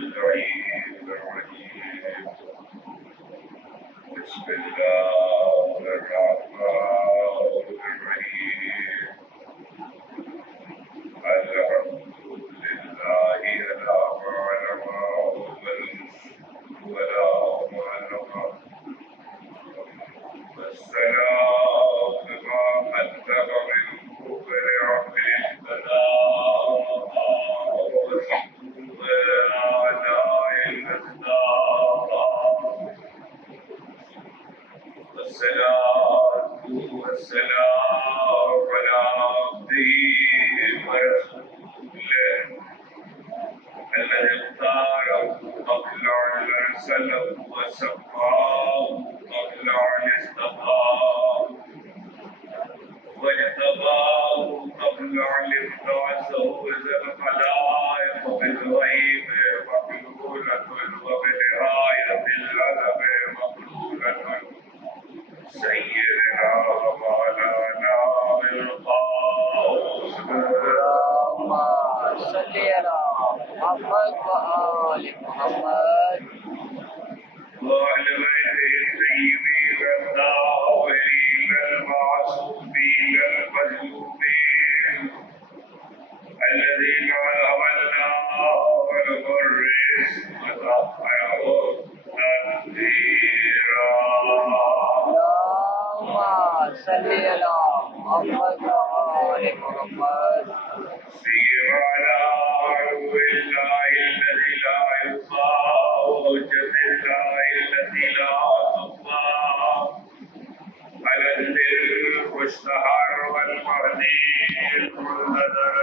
اللعين الرجيم بسم الله الرحمن الرحيم الحمد لله لا معلم ولا معلم والسلام بما قدم من كفر عمل البلاء والصلاة والسلام على عبده ورسوله الذي اختاره قبل أن أرسله وسماه قبل أن اصطفاه واجتباه قبل أن ابتعثه إذا الخلائق بالغيب مقلولة وبنهاية الأدب مقلولة سيدنا ومولانا بالقول اللهم صل على محمد وآل محمد وأهل بيته الطيبين الطاهرين المعصومين المظلومين الذين علم الله والمرس وتطهرهم تطهيرا اللهم صل على محمد وآل محمد سير على عدو الله الذي لا يطاع وحجة الله التي لا تطاع على المشتهر والمهدي المنتظر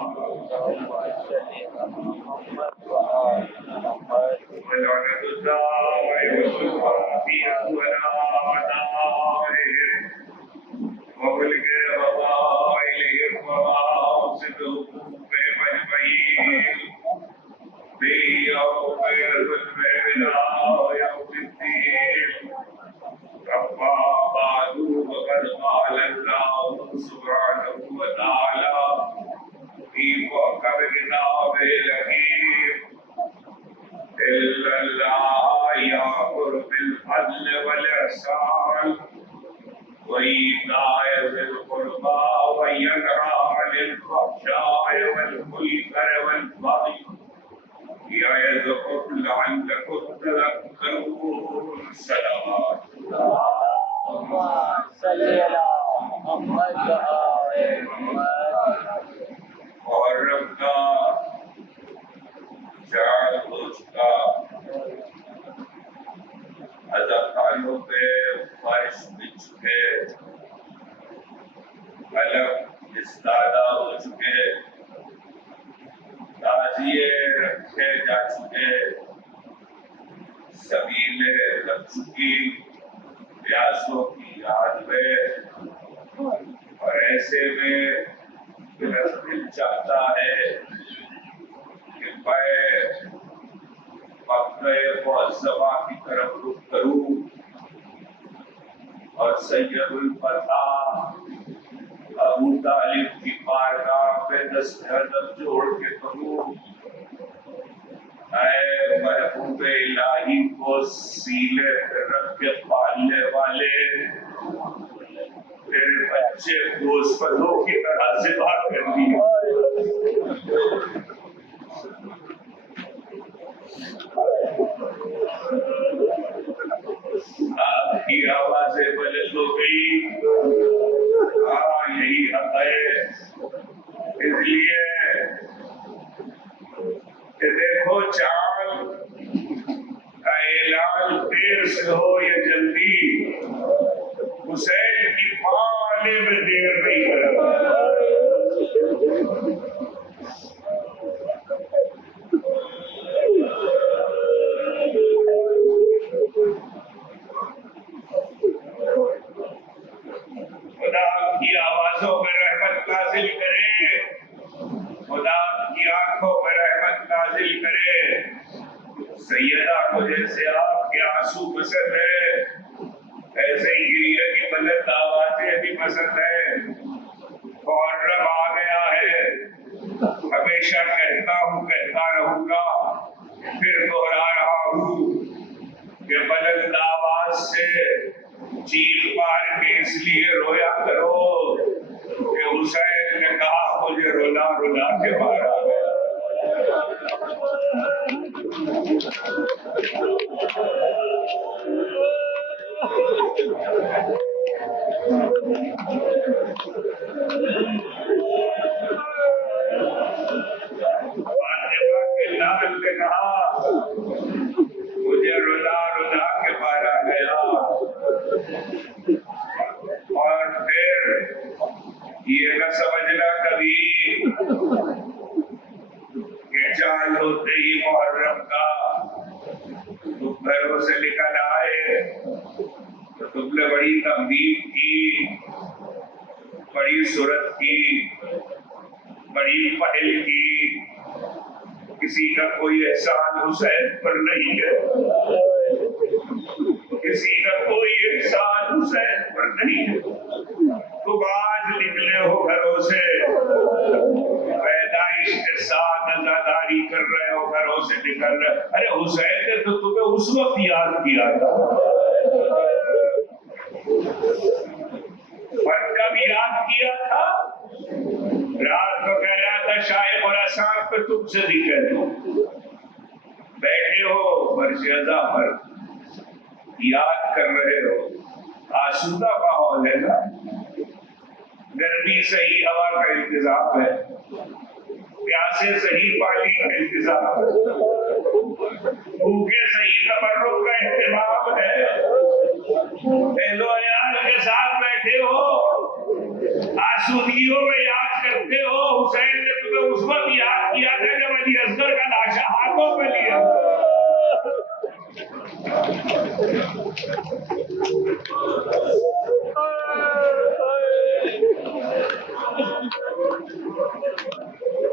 اللهم صل على محمد وآل محمد ولعنة الدائم والعافية ولا مدارهم وملك وضائلهم ومعاصدهم بمجمعين بيوم الظلم بلا يوم الدين أما بعد فقد قال الله سبحانه وتعالى في محكم كتابه الحكيم إلا الله يأمر بالعدل والإحسان وإيتاء ذي القربى وينهى عن الفحشاء والمنكر والبغي يعظكم لعلكم تذكرون صلوات اللهم صل على محمد وآل محمد محرم کا 4 روز کا اداکاروں پہ بارش بچ چکے علم استادہ ہو چکے تعزیے رکھے جا چکے سبیلیں لگ چکی پیاسوں کی یاد میں اور ایسے میں میرا دل چاہتا ہے کہ میں مکہ معظمہ کی طرف رخ کروں اور سید الفتح ابو طالب کی بارگاہ پہ دست ادب جوڑ کے کہوں اے محبوب الہی کو سینے پہ رکھ کے پالنے والے تیرے بچے گوشت پلوں کی طرح ذبح کر دیے آپ کی آوازیں بلند ہو گئی یہی حق ہے اس لیے کہ دیکھو چاند کا اعلان دیر سے ہو یا جلدی حسین کی پانے میں دیر نہیں ہے خدا کی آوازوں میں رحمت نازل کرے خدا کی آنکھوں میں رحمت نازل کرے سیدہ کو جیسے آپ کے آنسو پسند ہے ایسے ہی گریہ کی بلند آوازیں بھی پسند ہے محرم آ گیا ہے ہمیشہ کہتا ہوں، کہتا رہوں گا، پھر دوہرا رہا ہوں کہ بلند آواز سے چیخ مار کے اس لیے رویا کرو کہ حسین نے کہا مجھے رولا رولا کے مارا گیا۔ فاطمہ کے لال نے کہا مجھے رولا رولا کے مارا گیا۔ اور پھر یہ نہ سمجھنا کبھی کہ چاند ہوتے ہی محرم کا تم گھروں سے نکل آئے تو تم نے بڑی تقدیم کی، بڑی صورت کی، بڑی پہل کی۔ کسی کا کوئی احسان حسین پر نہیں ہے، کسی کا کوئی احسان حسین پر نہیں ہے۔ تم آج نکلے ہو گھروں سے، پیدائش کے ساتھ عزاداری کر رہے ہو، گھروں سے نکل رہے، ارے حسین نے تو تمہیں اس وقت یاد کیا تھا، اور کب یاد کیا تھا؟ رات کو کہہ رہا تھا شاہ خراسان پہ تم سے بھی کہہ دوں، بیٹھے ہو فرش ازا پر یاد کر رہے ہو، آسودہ ماحول ہے نا، گرمی صحیح ہوا کا انتظام ہے، پیاسے صحیح پانی کا انتظام ہے، بھوکے صحیح تبرک کا اہتمام ہے، اہل و عیال کے ساتھ بیٹھے ہو، آسودگیوں میں یاد کرتے ہو۔ حسین نے تمہیں اس وقت یاد کیا تھا جب علی اصغر کا لاشا ہاتھوں میں لیا۔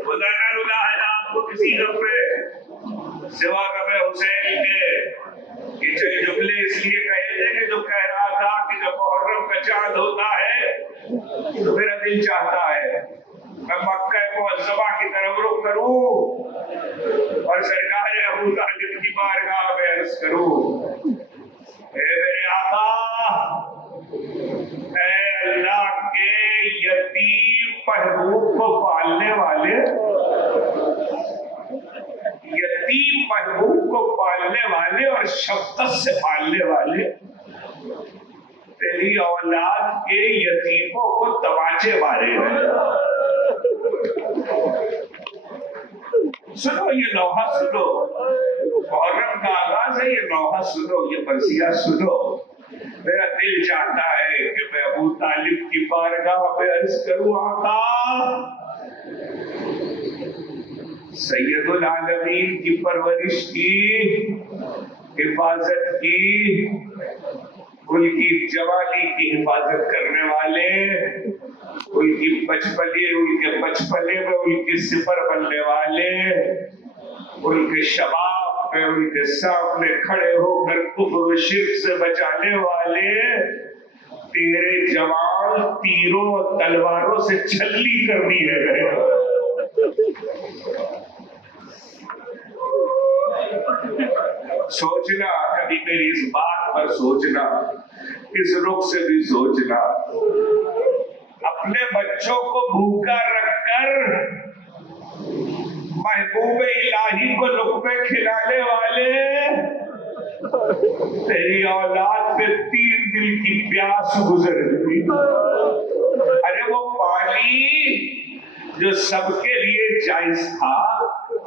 خدا کا رضا ہے آپ کو کسی غم میں سوا غم حسین کے یہ جملے اس لیے کہے تھے کہ جو کہہ رہا تھا کہ جب محرم کا چاند ہوتا ہے تو میرا دل چاہتا ہے میں مکہ معظمہ کی طرف رخ کروں اور سرکار ابو طالب کی بارگاہ میں عرض کروں، اے میرے آقا، اے اللہ کے یتیم محبوب کو پالنے والے، یتیم محبوب کو پالنے والے اور شفقت سے پالنے والے، تیری اولاد کے یتیموں کو تماچے مارے ہیں۔ سنو یہ لوحہ سنو، محرم کا آغاز ہے، یہ لوحہ سنو، یہ مرثیہ سنو۔ میرا دل چاہتا ہے کہ میں ابو طالب کی بارگاہ میں عرض کروں، آقا سید العالمین کی پرورش کی، حفاظت کی، ان کی جوانی کی حفاظت کرنے والے، ان کی بچپنے، ان کے بچپنے میں ان کی سپر بننے والے، ان کے شباب میں ان کے سامنے کھڑے ہو کر کفر و شرک سے بچانے والے، تیرے جوان تیروں اور تلواروں سے چھلی کرنی ہے۔ سوچنا کبھی میری اس بات پر سوچنا، اس رخ سے بھی سوچنا، اپنے بچوں کو بھوکا رکھ کر محبوب الہی کو لقمے کھلانے والے، تیری اولاد پہ 3 دل کی پیاس گزر گئی۔ ارے وہ پانی جو سب کے لیے جائز تھا،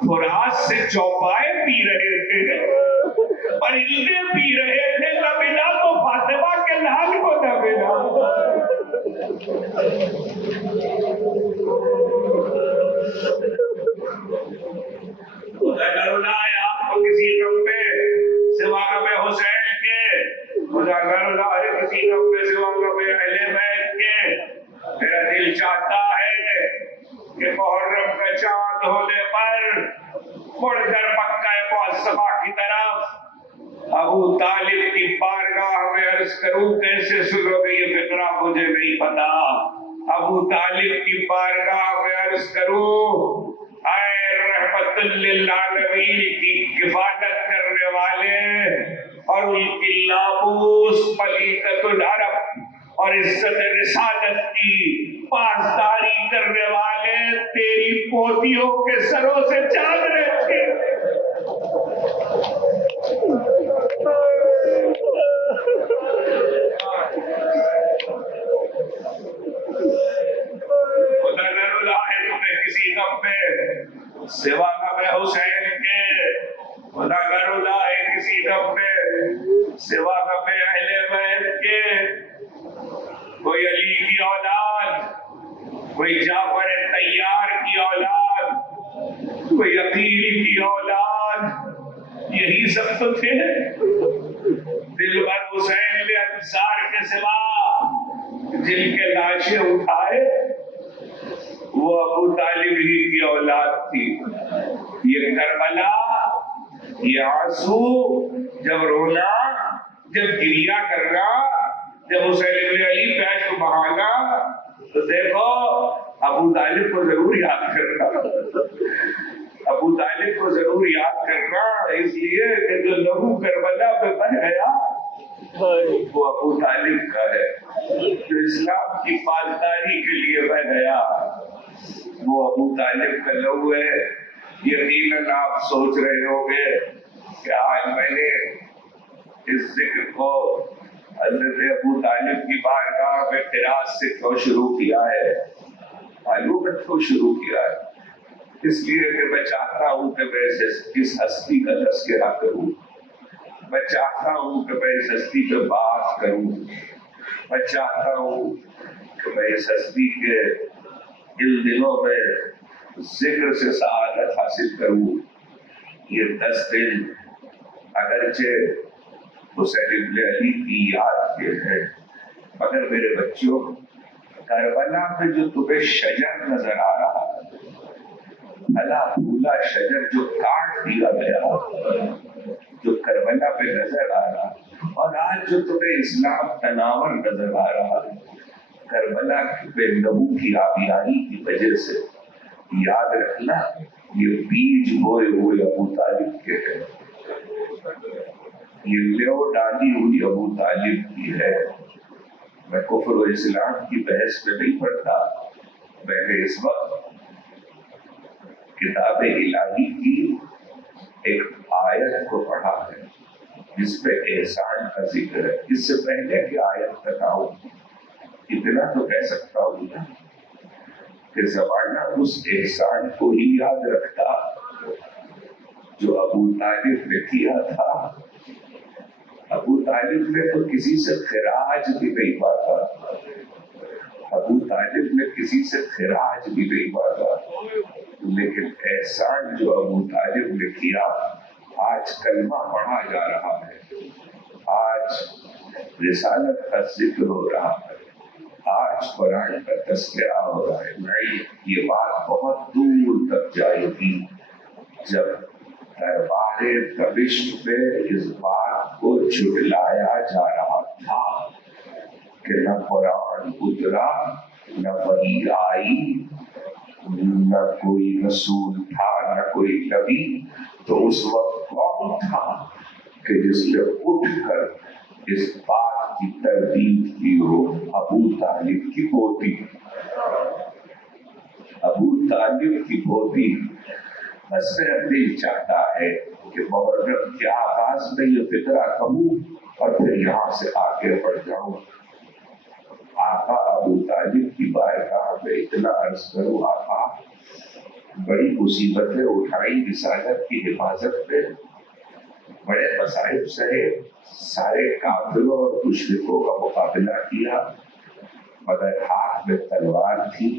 فرات سے چوپائے پی رہے تھے، پرندے پی رہے تھے، نہ ملا تو فاطمہ کے لال کو نہ ملا۔ خدا کرنا ہے آپ کو کسی غم پہ سوا غم حسین کے، خدا کرنا ہے کسی غم پہ سوا غم اہل بیت کے۔ میرا دل چاہتا ہے کہ محرم کا چاند ہونے پر مڑ کر مکہ معظمہ کی طرف ابو طالب کی بارگاہ میں عرض کروں۔ کیسے سنو گے یہ فقرہ مجھے نہیں پتا۔ ابو طالب کی بارگاہ میں عرض کروں، للعالمین کی کفالت کرنے والے اور ان کی لابوس ملیکۃ العرب اور عزت رسالت کی پاسداری کرنے والے تیری پوتیوں کے سروں سے چادریں تھے. خدا نہ رلائے تمہیں کسی غم میں سوا غم حسین کے. خدا نہ رلائے کسی غم میں سوا غم اہل بیت کے. کوئی علی کی اولاد، کوئی جعفر طیار کی اولاد، کوئی عقیل کی اولاد، یہی سب تو تھے. دل بھر حسین نے انصار کے سوا جن کے لاشیں اٹھائے وہ ابو طالب ہی کی اولاد تھی. یہ کربلا، یہ آنسو، جب رونا، جب گریا کرنا، جب حسین ابن علی پیش کو بہانا، تو دیکھو ابو طالب کو ضرور یاد کرنا. ابو طالب کو ضرور یاد کرنا، اس لیے کہ جو لہو کربلا پہ بن گیا وہ ابو طالب کا ہے. جو اسلام کی پاسداری کے لیے بہ گیا وہ ابو طالب کا لہو ہے. یقیناً آپ سوچ رہے ہوں گے کہ آج میں نے اس ذکر کو حضرت ابو طالب کی بارگاہ میں قرات سے کیوں شروع کیا ہے. معلوم ہے کیوں شروع کیا ہے؟ اس لیے کہ میں چاہتا ہوں کہ میں اس ہستی کا تذکرہ کروں. میں چاہتا ہوں کہ میں اس ہستی پہ بات کروں. میں چاہتا ہوں کہ میں اس ہستی کے ان دنوں میں ذکر سے سعادت حاصل کروں. یہ 10 دن اگرچہ حسین ابن علی کی یاد کے ہیں، مگر میرے بچوں، کربلا پہ جو تمہیں شجر نظر آ رہا ہے، بھلا پھولا شجر جو کاٹ دیا گیا، جو کربلا پہ نظر آ رہا، اور آج جو تمہیں اسلام تناور نظر آ رہا ہے، کربلا پہ لہو کی آبیاری کی وجہ سے. یاد رکھنا یہ بیج بوئے ہوئے ابو طالب کے ہیں، یہ لیو ڈالی ہوئی ابو طالب کی ہے. میں کفر و اسلام کی بحث میں نہیں پڑھتا. میں نے اس وقت کتاب الہی کی ایک آیت کو پڑھا ہے جس پہ احسان کا ذکر ہے. اس سے پہلے کہ آیت تک آؤں اتنا تو کہہ سکتا ہوں نا کہ زمانہ اس احسان کو ہی یاد رکھتا جو ابو طالب نے کیا تھا. ابو طالب نے تو کسی سے خراج بھی نہیں مانگا. ابو طالب نے کسی سے خراج بھی نہیں مانگا، لیکن احسان جو ابو طالب نے کیا، آج کلمہ پڑھا جا رہا ہے، آج رسالت کا ذکر ہو رہا ہے، آج قرآن کا تذکرہ ہو رہا ہے. نہیں، یہ بات بہت دور تک جائے گی جب دربار دمشق میں اس بات کو جھٹلایا جا رہا تھا کہ نہ قرآن اترا، نہ وحی آئی، نہ کوئی رسول تھا، نہ کوئی نبی. تو اس وقت کون تھا کہ جس نے اٹھ کر اس بات کی تردید کی ہو؟ ابو طالب کی پوتی، ابو طالب کی پوتی. بس میرا دل چاہتا ہے کہ محرم کے آغاز میں یہ فکرہ کہوں اور پھر یہاں سے آگے بڑھ جاؤں. آقا ابو طالب کی بارگاہ میں اتنا عرض کروں، آقا بڑی مصیبتیں اٹھائی رسالت کی حفاظت میں، بڑے مصائب سہے، سارے کافروں اور مشرکوں کا مقابلہ کیا، مگر ہاتھ میں تلوار تھی،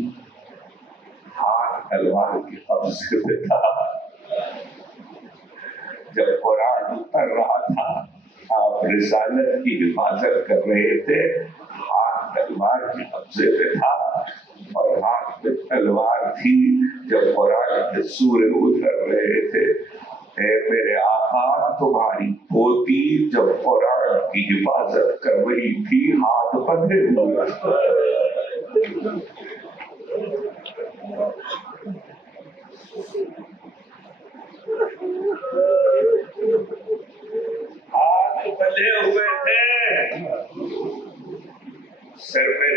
ہاتھ تلوار کے قبضے پہ تھا. جب قرآن اتر رہا تھا، آپ رسالت کی حفاظت کر رہے تھے، ہاتھ تلوار کے قبضے پہ تھا، اور ہاتھ میں تلوار تھی جب قرآن کے سورے اتر رہے تھے. اے میرے آقا، تمہاری پوتی جب قرآن کی حفاظت کر رہی تھی، ہاتھ بندھے ہوئے.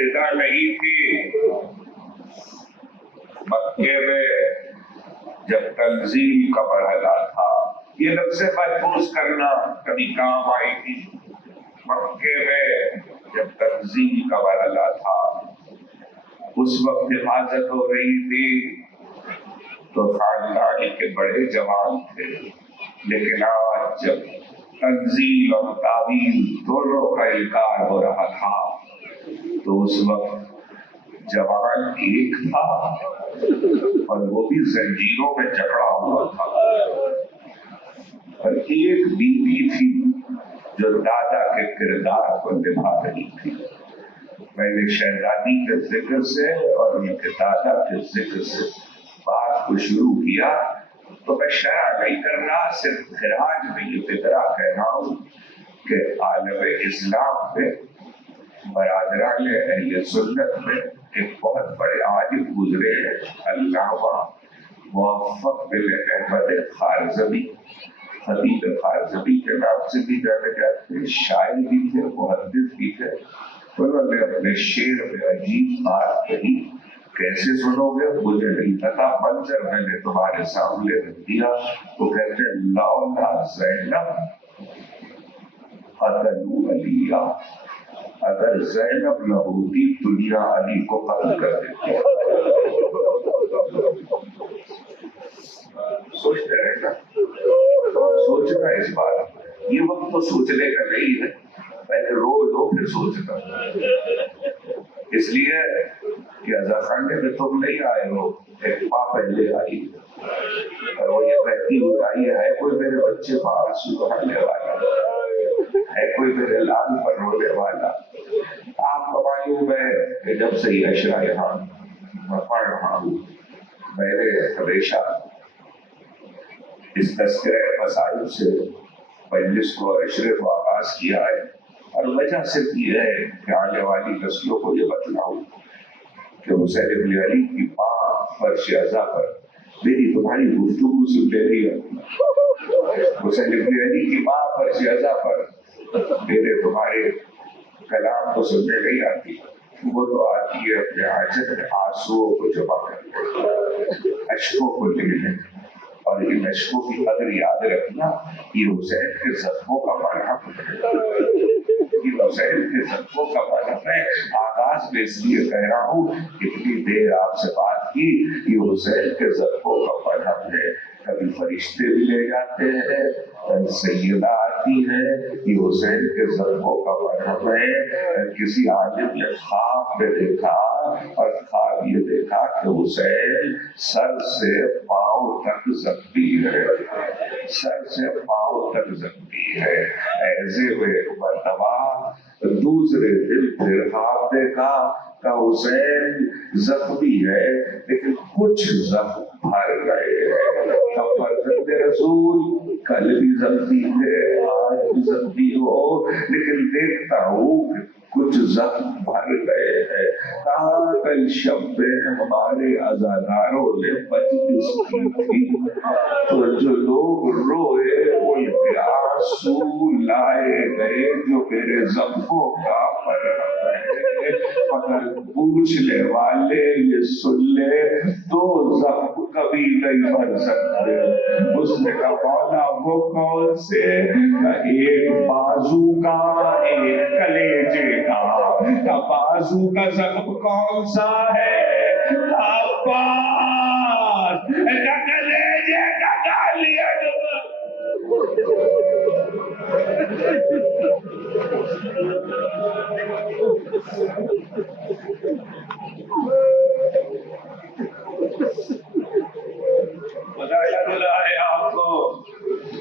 رضا نہیں تھی، مکے میں جب تنزیل کا مرحلہ تھا، یہ لفظ محفوظ کرنا کبھی کام آئی تھی۔ مکے میں جب تنزیل کا مرحلہ تھا، اس وقت حفاظت ہو رہی تھی تو خاندان کے بڑے جوان تھے، لیکن آج جب تنزیل اور تعویل دونوں کا انکار ہو رہا تھا تو اس وقت جوان ایک تھا اور وہ بھی زنجیروں میں جکڑا ہوا تھا، اور ایک بیوی تھی جو دادا کے کردار کو نبھا رہی تھی۔ میں نے شہزادی کے ذکر سے اور ان کے دادا کے ذکر سے بات کو شروع کیا تو میں شرح نہیں کر رہا، صرف خراج میں یہ فکرہ کہہ رہا ہوں کہ عالم اسلام میں برادران اہل سنت میں ایک بہت بڑے عالم گزرے ہیں، علامہ موفق بن احمد خارزمی، خطیب خارزمی کے نام سے بھی جانے جاتے ہیں، شاعر بھی تھے، محدث بھی تھے۔ انہوں نے اپنے شعر میں عجیب بات کہی، کیسے سنو گے مجھے نہیں پتا، منظر میں نے تمہارے سامنے رکھ دیا۔ وہ کہتے ہیں لولا زینب قتلوا علیہ، اگر زینب نہ ہوتی دنیا علی کو قتل کر دیتی۔ سوچتے رہے نا، سوچنا اس بات، یہ وقت تو سوچنے کا نہیں ہے، پہلے رو لو پھر سوچنا، اس لیے کہ اذا خانے میں تم نہیں آئے ہو، ایک ماں پہلے آئی اور وہ یہ کہتی ہوئی آئی ہے کوئی میرے بچے پر آنسو بہانے والا، ہے کوئی میرے لال پر رونے والا۔ آپ کو معلوم ہے کہ جب سے یہ اشرا یہاں میں پڑھ رہا ہوں، میں نے ہمیشہ اس تذکرہ مسائل سے مجلس کو اشرے کو آغاز کیا ہے، اور وجہ صرف یہ ہے کہ آنے والی نسلوں کو یہ بتلاؤں کہ حسین ابن علی کی ماں فرش عزا پر میری تمہاری گفتگو سن لے رہی ہے، حسین ابن علی کی ماں فرش عزا پر میرے تمہارے کلام کو سننے نہیں آتی، وہ تو آتی ہے اپنے حاجت میں آنسوؤں کو جمع کرنے، اشکوں کو لینے، اور ان اشکوں کی قدر یاد رکھنا، یہ حسین کے زخموں کا مرہم ہے، یہ حسین کے زخموں کا مرہم ہے۔ آغاز میں اس لیے کہہ رہا ہوں، اتنی دیر آپ سے بات کی، یہ حسین کے زخموں کا مرہم ہے۔ کبھی فرشتے بھی لے جاتے ہیں، کبھی سیدہ آتی ہے، یہ حسین کے زخموں کا مرہم ہے۔ کسی عالم نے خواب میں دیکھا، اور خواب یہ دیکھا کہ حسین سر سے پاؤں تک زخمی ہے، سر سے پاؤں تک زخمی ہے۔ ایسے میں ایک مرتبہ دوسرے دن پھر خواب دیکھا کہ حسین زخمی ہے لیکن کچھ زخم بھر گئے ہیں۔ فرزند رسول کل بھی زخمی تھے، آج بھی زخمی ہو، لیکن دیکھتا ہوں کہ کچھ زخم بھر گئے ہیں۔ کہاں کل شب میں ہمارے عزاداروں نے مجلس کی تھی تو جو لوگ روئے ان کے آنسو لائے گئے جو میرے زخموں کا مرہم ہے۔ مگر پوچھنے والے یہ سن لے، دو زخم کبھی نہیں بھر سکتے۔ اس نے کہا مولا وہ کون سے؟ ایک بازو کا، ایک کلیجے کا۔ بازو کا زخم کون سا ہے؟ عباس۔ کلیجے کا گالیاں ہے آپ کو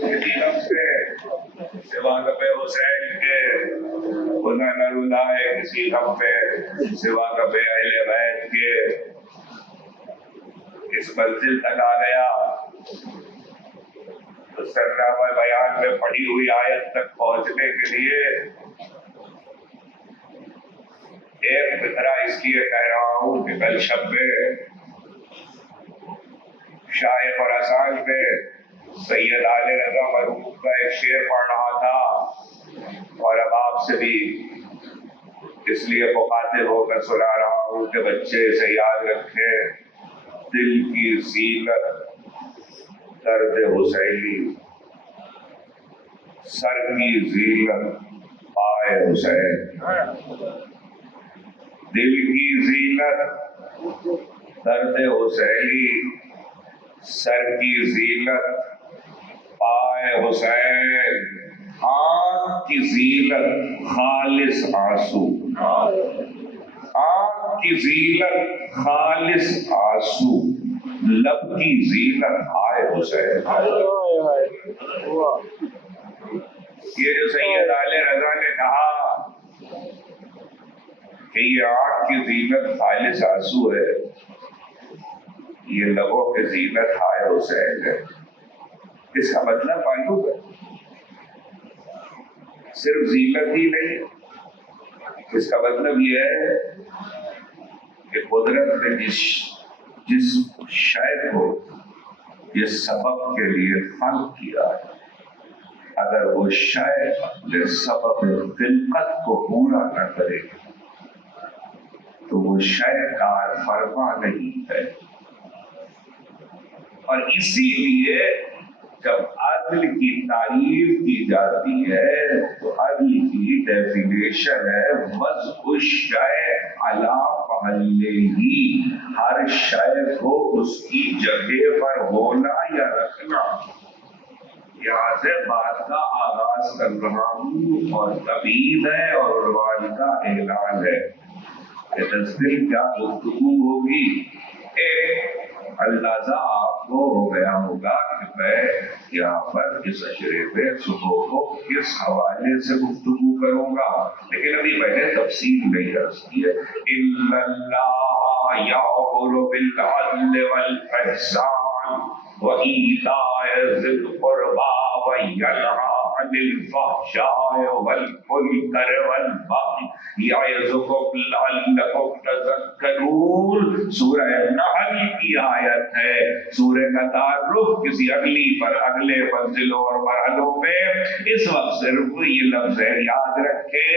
کسی لفظ سے سوا کبے حسین کے خدا نہ رلائے، کسی لفظ سے سوا کبے اہل بیت کے۔ اس منزل تک آ گیا تو سرنامہ بیان میں پڑھی ہوئی آیت تک پہنچنے کے لیے ایک فطرہ اس لیے کہہ رہا ہوں کہ کل شب میں شاہ خراسان میں سید آل رضا مرحوم کا ایک شعر پڑھ رہا تھا، اور اب آپ سے بھی اس لیے مخاطب ہو کر سنا رہا ہوں کہ بچے اسے یاد رکھیں، دل کی زینت درد حسینی، سر کی زینت پائے حسین، دل کی زینت درد حسینی، سر کی زینت پائے حسین، آنکھ کی زینت خالص آنسو، آنکھ کی زینت خالص آنسو، لب کی زینت ہائے حسین۔ یہ جو سید آل رضا نے کہا کہ یہ آنکھ کی زینت خالص آنسو ہے، یہ لبوں کی زینت ہائے حسین ہے، اس کا مطلب معلوم ہے؟ صرف زینت ہی نہیں، اس کا مطلب یہ ہے کہ قدرت نے جس شے کو یہ سبب کے لیے خلق کیا ہے، اگر وہ شے اپنے سبب خلقت کو پورا نہ کرے تو وہ شے کار فرما نہیں ہے۔ اور اسی لیے جب عدل کی تعریف کی جاتی ہے تو عدل کی ڈیفینیشن ہے وضع الشیء علی محلہ، ہر شے کو اس کی جگہ پر ہونا یا رکھنا۔ یہاں سے بات کا آغاز کر رہا ہوں اور تمہید ہے اور عنوان کا اعلان ہے کہ دستگیر کیا گفتگو ہوگی۔ ایک اندازہ آپ کو ہو گیا ہوگا کہ میں یہاں پر اس اشرے پہ صبح کو کس حوالے سے گفتگو کروں گا، لیکن ابھی میں نے تفصیل نہیں عرض کی ہے۔ اِنَّ اللَّهَ يَأْمُرُ بِالْعَدْلِ وَالْإِحْسَانِ وَإِيتَاءِ ذِي الْقُرْبَىٰ وَيَنْهَىٰ عَنِ الْفَحْشَاءِ وَالْمُنكَرِ وَالْبَغْيِ یعظکم لعلکم تذکرون۔ سورہ نحل کی آیت ہے۔ سورہ کا تعارف کسی اگلی پر اگلے منزلوں اور مرحلوں میں، اس وقت صرف یہ لفظ یاد رکھے،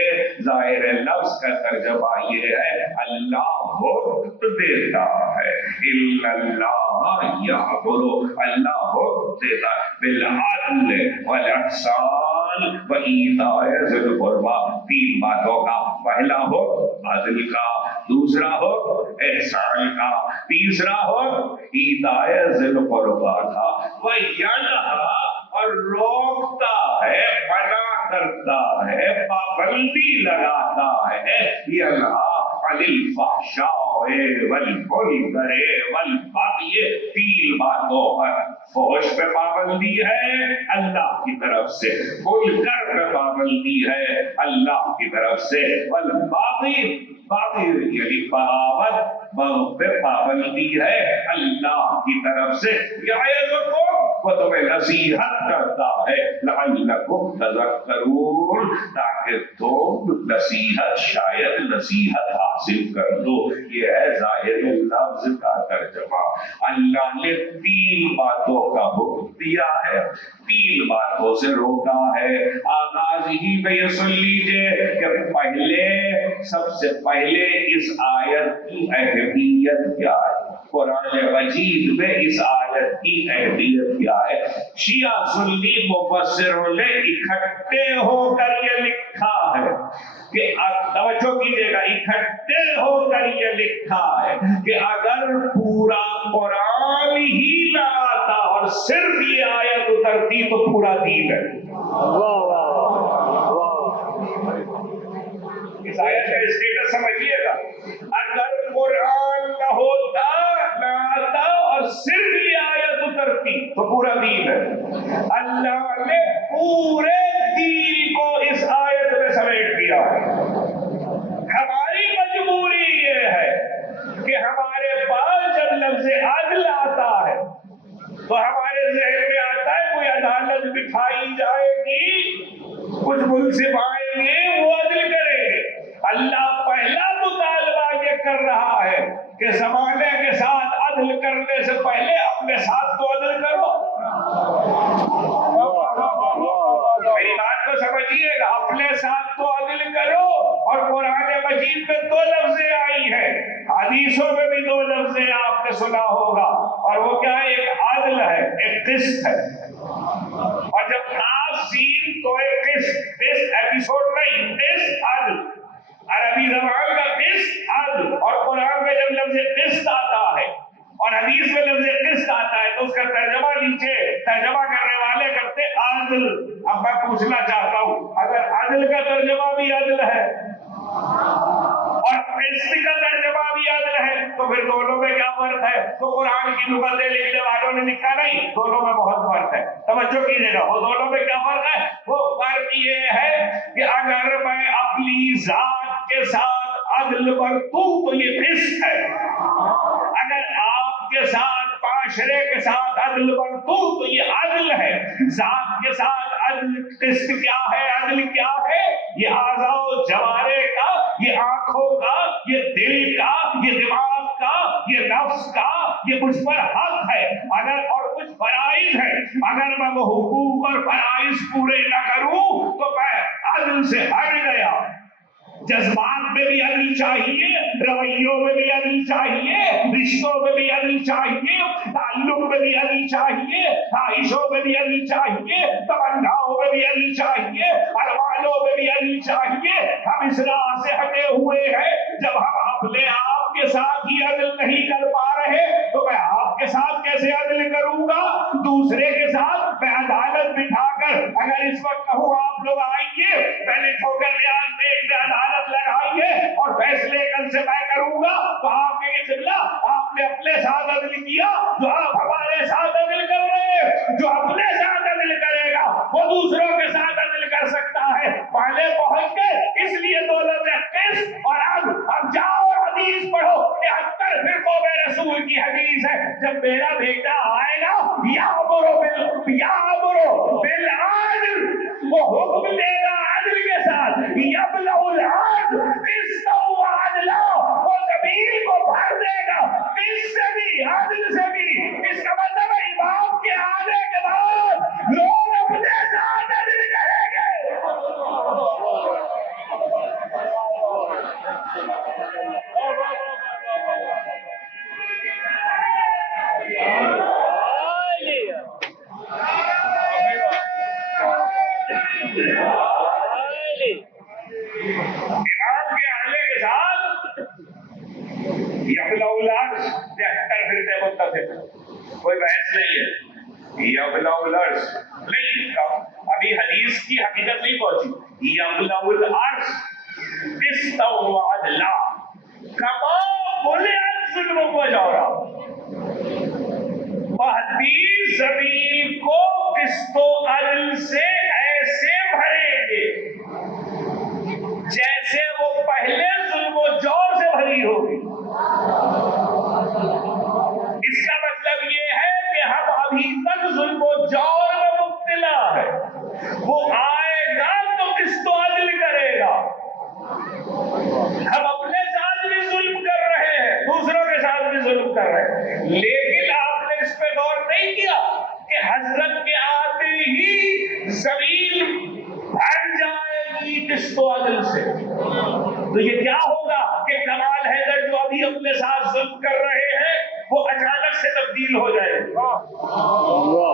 ظاہر لفظ کا ترجمہ یہ ہے اللہ حکم دیتا ہے۔ ان اللہ یامر، اللہ حکم دیتا بالعدل والاحسان وایتاء ذی القربیٰ، تین باتوں کا، پہلا ہو عدل کا، دوسرا ہو احسان کا، تیسرا ہو ایتاء ذی القربیٰ کا۔ وینہا، اور روکتا ہے، منع کرتا ہے، پابندی لگاتا ہے، ینہا عن الفحشاء والمنکر والبغی، تین باتوں پر۔ فحش پہ پابندی ہے اللہ کی طرف سے، منکر پہ پابندی ہے اللہ کی طرف سے، والبغی، باغی یعنی بغاوت، بغض پہ پابندی ہے اللہ کی طرف سے۔ یعظکم، وہ تمہیں نصیحت کرتا ہے، لعلکم تذکرون، تاکہ تم نصیحت، شاید نصیحت حاصل کر لو۔ یہ ہے ظاہر لفظ کا ترجمہ۔ اللہ نے تین باتوں کا حکم دیا ہے، تین باتوں سے روکا ہے۔ آغاز ہی میں یہ سن لیجئے کہ پہلے، سب سے پہلے اس آیت کی اہمیت کیا ہے، قرآن مجید میں اس آیت کی اہمیت کیا ہے۔ شیعہ سنی مفسروں نے اکٹھے ہو کر یہ لکھا ہے کہ توجہ کیجیے گا، اکٹھے ہو کر یہ لکھا ہے کہ اگر پورا قرآن ہی نہ آتا اور صرف یہ آیت اترتی تو پورا دین ہے۔ اس آیت کا اسٹیٹس سمجھیے گا، اگر قرآن نہ ہوتا، نہ آتا اور صرف یہ آیت اترتی تو پورا دین ہے۔ اللہ نے پورے دین کو اس آیت میں سمیٹ دیا۔ ہماری مجبوری یہ ہے کہ ہمارے پاس جب لفظ عدل آتا ہے تو ہمارے ذہن میں آتا ہے کوئی عدالت بٹھائی جائے گی، کچھ منصف آئیں گے، وہ عدل کریں گے۔ اللہ پہلا مطالبہ یہ کر رہا ہے کہ زمانے کے ساتھ عدل کرنے سے پہلے اپنے ساتھ تو عدل کرو۔ میری بات کو سمجھیے گا، اپنے ساتھ تو عدل کرو، اور قرآن مجید حدیثوں میں بھی دو لفظ آپ نے سنا ہوگا، اور وہ کیا ہے؟ ایک عدل ہے، ایک قسط ہے۔ اور جب سین کو قسط ایپیسوڈ نہیں، قسط عدل، عربی زبان کا قسط عدل، اور قرآن میں جب لفظ قسط آتا ہے اور حدیث میں لفظ قسط آتا ہے تو اس کا ترجمہ نیچے ترجمہ کرنے والے کرتے عدل۔ اب میں پوچھنا چاہتا ہوں، اگر عدل کا ترجمہ بھی عدل ہے اور قسط کا ترجمہ بھی عدل ہے تو پھر دونوں میں کیا فرق ہے؟ تو قرآن کی لغتیں لکھنے والوں نے لکھا نہیں، دونوں میں بہت فرق ہے۔ توجہ کیجیے گا، وہ دونوں میں کیا فرق ہے؟ وہ فرق یہ ہے کہ اگر میں اپنی ذات کے ساتھ عدل برتوں تو یہ قسط ہے، اگر آپ کے ساتھ معاشرے کے ساتھ عدل برتوں تو یہ عدل ہے۔ ذات کے ساتھ عدل، قسط کیا ہے؟ عدل کیا ہے؟ یہ اعضاء و جوارح کا، یہ آنکھوں کا، یہ دل کا، یہ دماغ کا، یہ نفس کا، یہ مجھ پر حق ہے اگر، اور کچھ فرائض ہے، اگر میں وہ حقوق اور فرائض پورے نہ کروں تو میں عدل سے ہٹ گیا۔ جذبات میں بھی عدل چاہیے، رویوں میں بھی عدل چاہیے، رشتوں میں بھی عدل چاہیے، تعلق میں بھی عدل چاہیے، خواہشوں میں بھی عدل چاہیے، تمناؤں میں بھی عدل چاہیے، ارمانوں میں بھی عدل چاہیے۔ ہم اس راہ سے ہٹے ہوئے ہیں، جب ہم اپنے آپ کے ساتھ ہی عدل نہیں کر پا رہے تو میں آپ کے ساتھ کیسے عدل کروں گا؟ دوسرے کے ساتھ میں عدالت بٹھا کر اگر اس وقت کہوں آپ لوگ آئیے پہلے ٹھوکر ریاض میں ایک عدالت لگائیے اور فیصلے کل سے میں کروں گا، تو آپ کے قبلہ آپ نے اپنے ساتھ عدل کیا، جو آپ ہمارے ساتھ عدل کر رہے ہیں۔ جو اپنے ساتھ عدل کرے گا وہ دوسروں کے ساتھ عدل کر سکتا ہے۔ پہلے پہنچ کے اس لیے دو لفظ قسط اور عدل۔ اب جاؤ حدیث پڑھو، 73 فرقوں میں رسول کی حدیث ہے، جب میرا بیٹا آئے گا یامرو بالعدل، وہ حکم دے گا عدل کے ساتھ، یبلغ العدل قسطا وعدلا، وہ زمین کو بھر دے گا قسط سے بھی عدل سے بھی۔ اس کا مطلب ہے امام کے آنے کے بعد لوگ اپنے ساتھ عدل کریں گے۔ امام کے آنے کے ساتھ یبلغ العرش 73 فرقے متفق، کوئی بحث نہیں ہے۔ یبلغ العرش نہیں، ابھی حدیث کی حقیقت نہیں پہنچی۔ یبلغ العرش قسطا وعدلا کما بلع الظلم وجورا، مہدی زمین کو قسط و عدل سے ایسے بھریں گے جیسے وہ پہلے ظلم و جور سے بھری ہوگی۔ اس کا مطلب یہ ہے کہ ہم ابھی تک ظلم و جور میں مبتلا ہے، وہ آئے گا تو قسط و عدل کرے گا۔ ہم اپنے ساتھ بھی ظلم کر رہے ہیں، دوسروں کے ساتھ بھی ظلم کر رہے ہیں، لیکن آپ نے اس پہ غور نہیں کیا کہ حضرت کے آتے ہی زمین بھر جائے گی قسط و عدل سے۔ تو یہ کیا ہوگا کہ کمال حیدر جو ابھی اپنے ساتھ ظلم کر رہے ہیں وہ اچانک سے تبدیل ہو جائے گا۔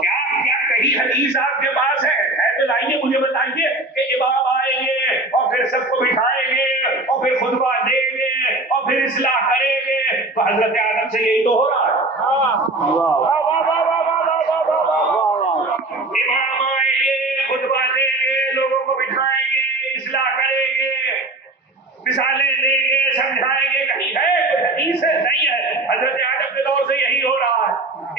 کیا کہیں حدیث آپ کے پاس ہے تو لائیے مجھے بتائیے کہ امام آئیں گے اور پھر سب کو بٹھائیں گے اور پھر خطبہ دیں گے اور پھر اصلاح کریں گے، تو حضرت آدم سے یہی تو ہو رہا ہے۔ امام آئیں گے، خطبہ دیں گے، لوگوں کو بٹھائیں گے، اصلاح کریں گے، مثالیں دیں گے، سمجھائیں گے، کہیں ہے کوئی حدیث ہے؟ نہیں ہے۔ حضرت آدم کے دور سے یہی ہو رہا ہے،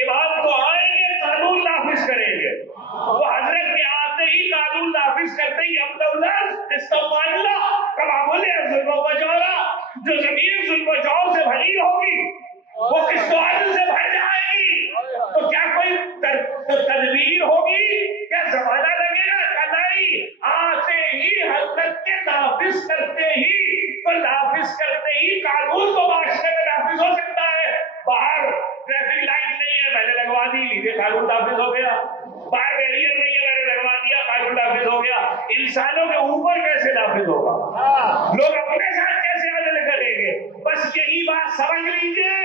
امام تو آئیں گے قانون نافذ کریں گے، وہ حضرت کے آتے ہی قانون نافذ کرتے ہی ظلم و جورا، جو زمین ظلم و جور سے بھری ہوگی وہ قسط و عدل سے بھر جائے گی۔ تو کیا کوئی تدبیر ہوگی؟ کیا زمانہ لگے گا؟ نہیں، آتے ہی حضرت کے نافذ کرتے ہی، تو نافذ کرتے ہی قانون تو معاشرے میں نافذ ہو سکتا ہے۔ باہر ٹریفک لائٹ نہیں ہے، میں نے لگوا دی، لیجیے قانون نافذ ہو گیا۔ باہر بیریئر نہیں ہے، میں نے لگوا دیا، قانون نافذ ہو گیا۔ انسانوں کے اوپر کیسے نافذ ہوگا؟ لوگ اپنے ساتھ کیسے عدل کریں گے؟ بس یہی بات سمجھ لیجیے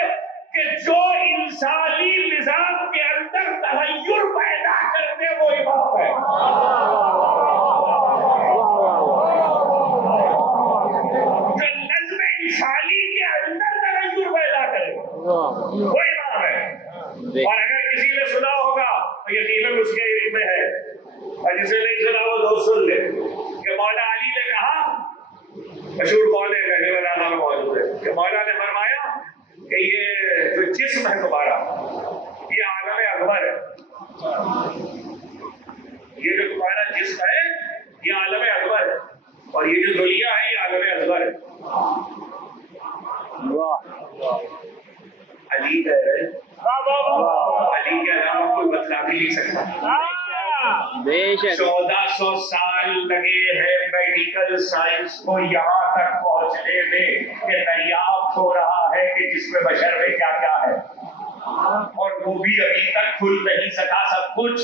کہ جو انسانی نظام کے اندر تغیر پیدا کرتے وہ امام ہے. جو نظم انسانی کے اندر تغیر پیدا کرے وہ امام ہے. اور اگر کسی نے سنا ہوگا تو یقیناً اس کے علم میں ہے، اور جسے نہیں سنا وہ دوست سن لے کہ مولا علی نے کہا، مشہور قول ہے کہنے والا میں موجود ہے کہ مولا نے فرمایا کہ یہ جو جسم ہے تمہارا یہ عالم اکبر ہے. یہ جو تمہارا جسم ہے یہ عالم اکبر ہے، اور یہ جو دنیا ہے یہ عالم اکبر ہے. علی کہہ رہے علی کے علاوہ کوئی بتلا بھی نہیں سکتا. 1400 سال لگے ہیں میڈیکل سائنس کو یہاں تک پہنچنے میں کہ دریافت ہو رہا ہے کہ جسم بشر میں کیا کیا ہے، اور وہ بھی ابھی تک کھل نہیں سکا سب کچھ.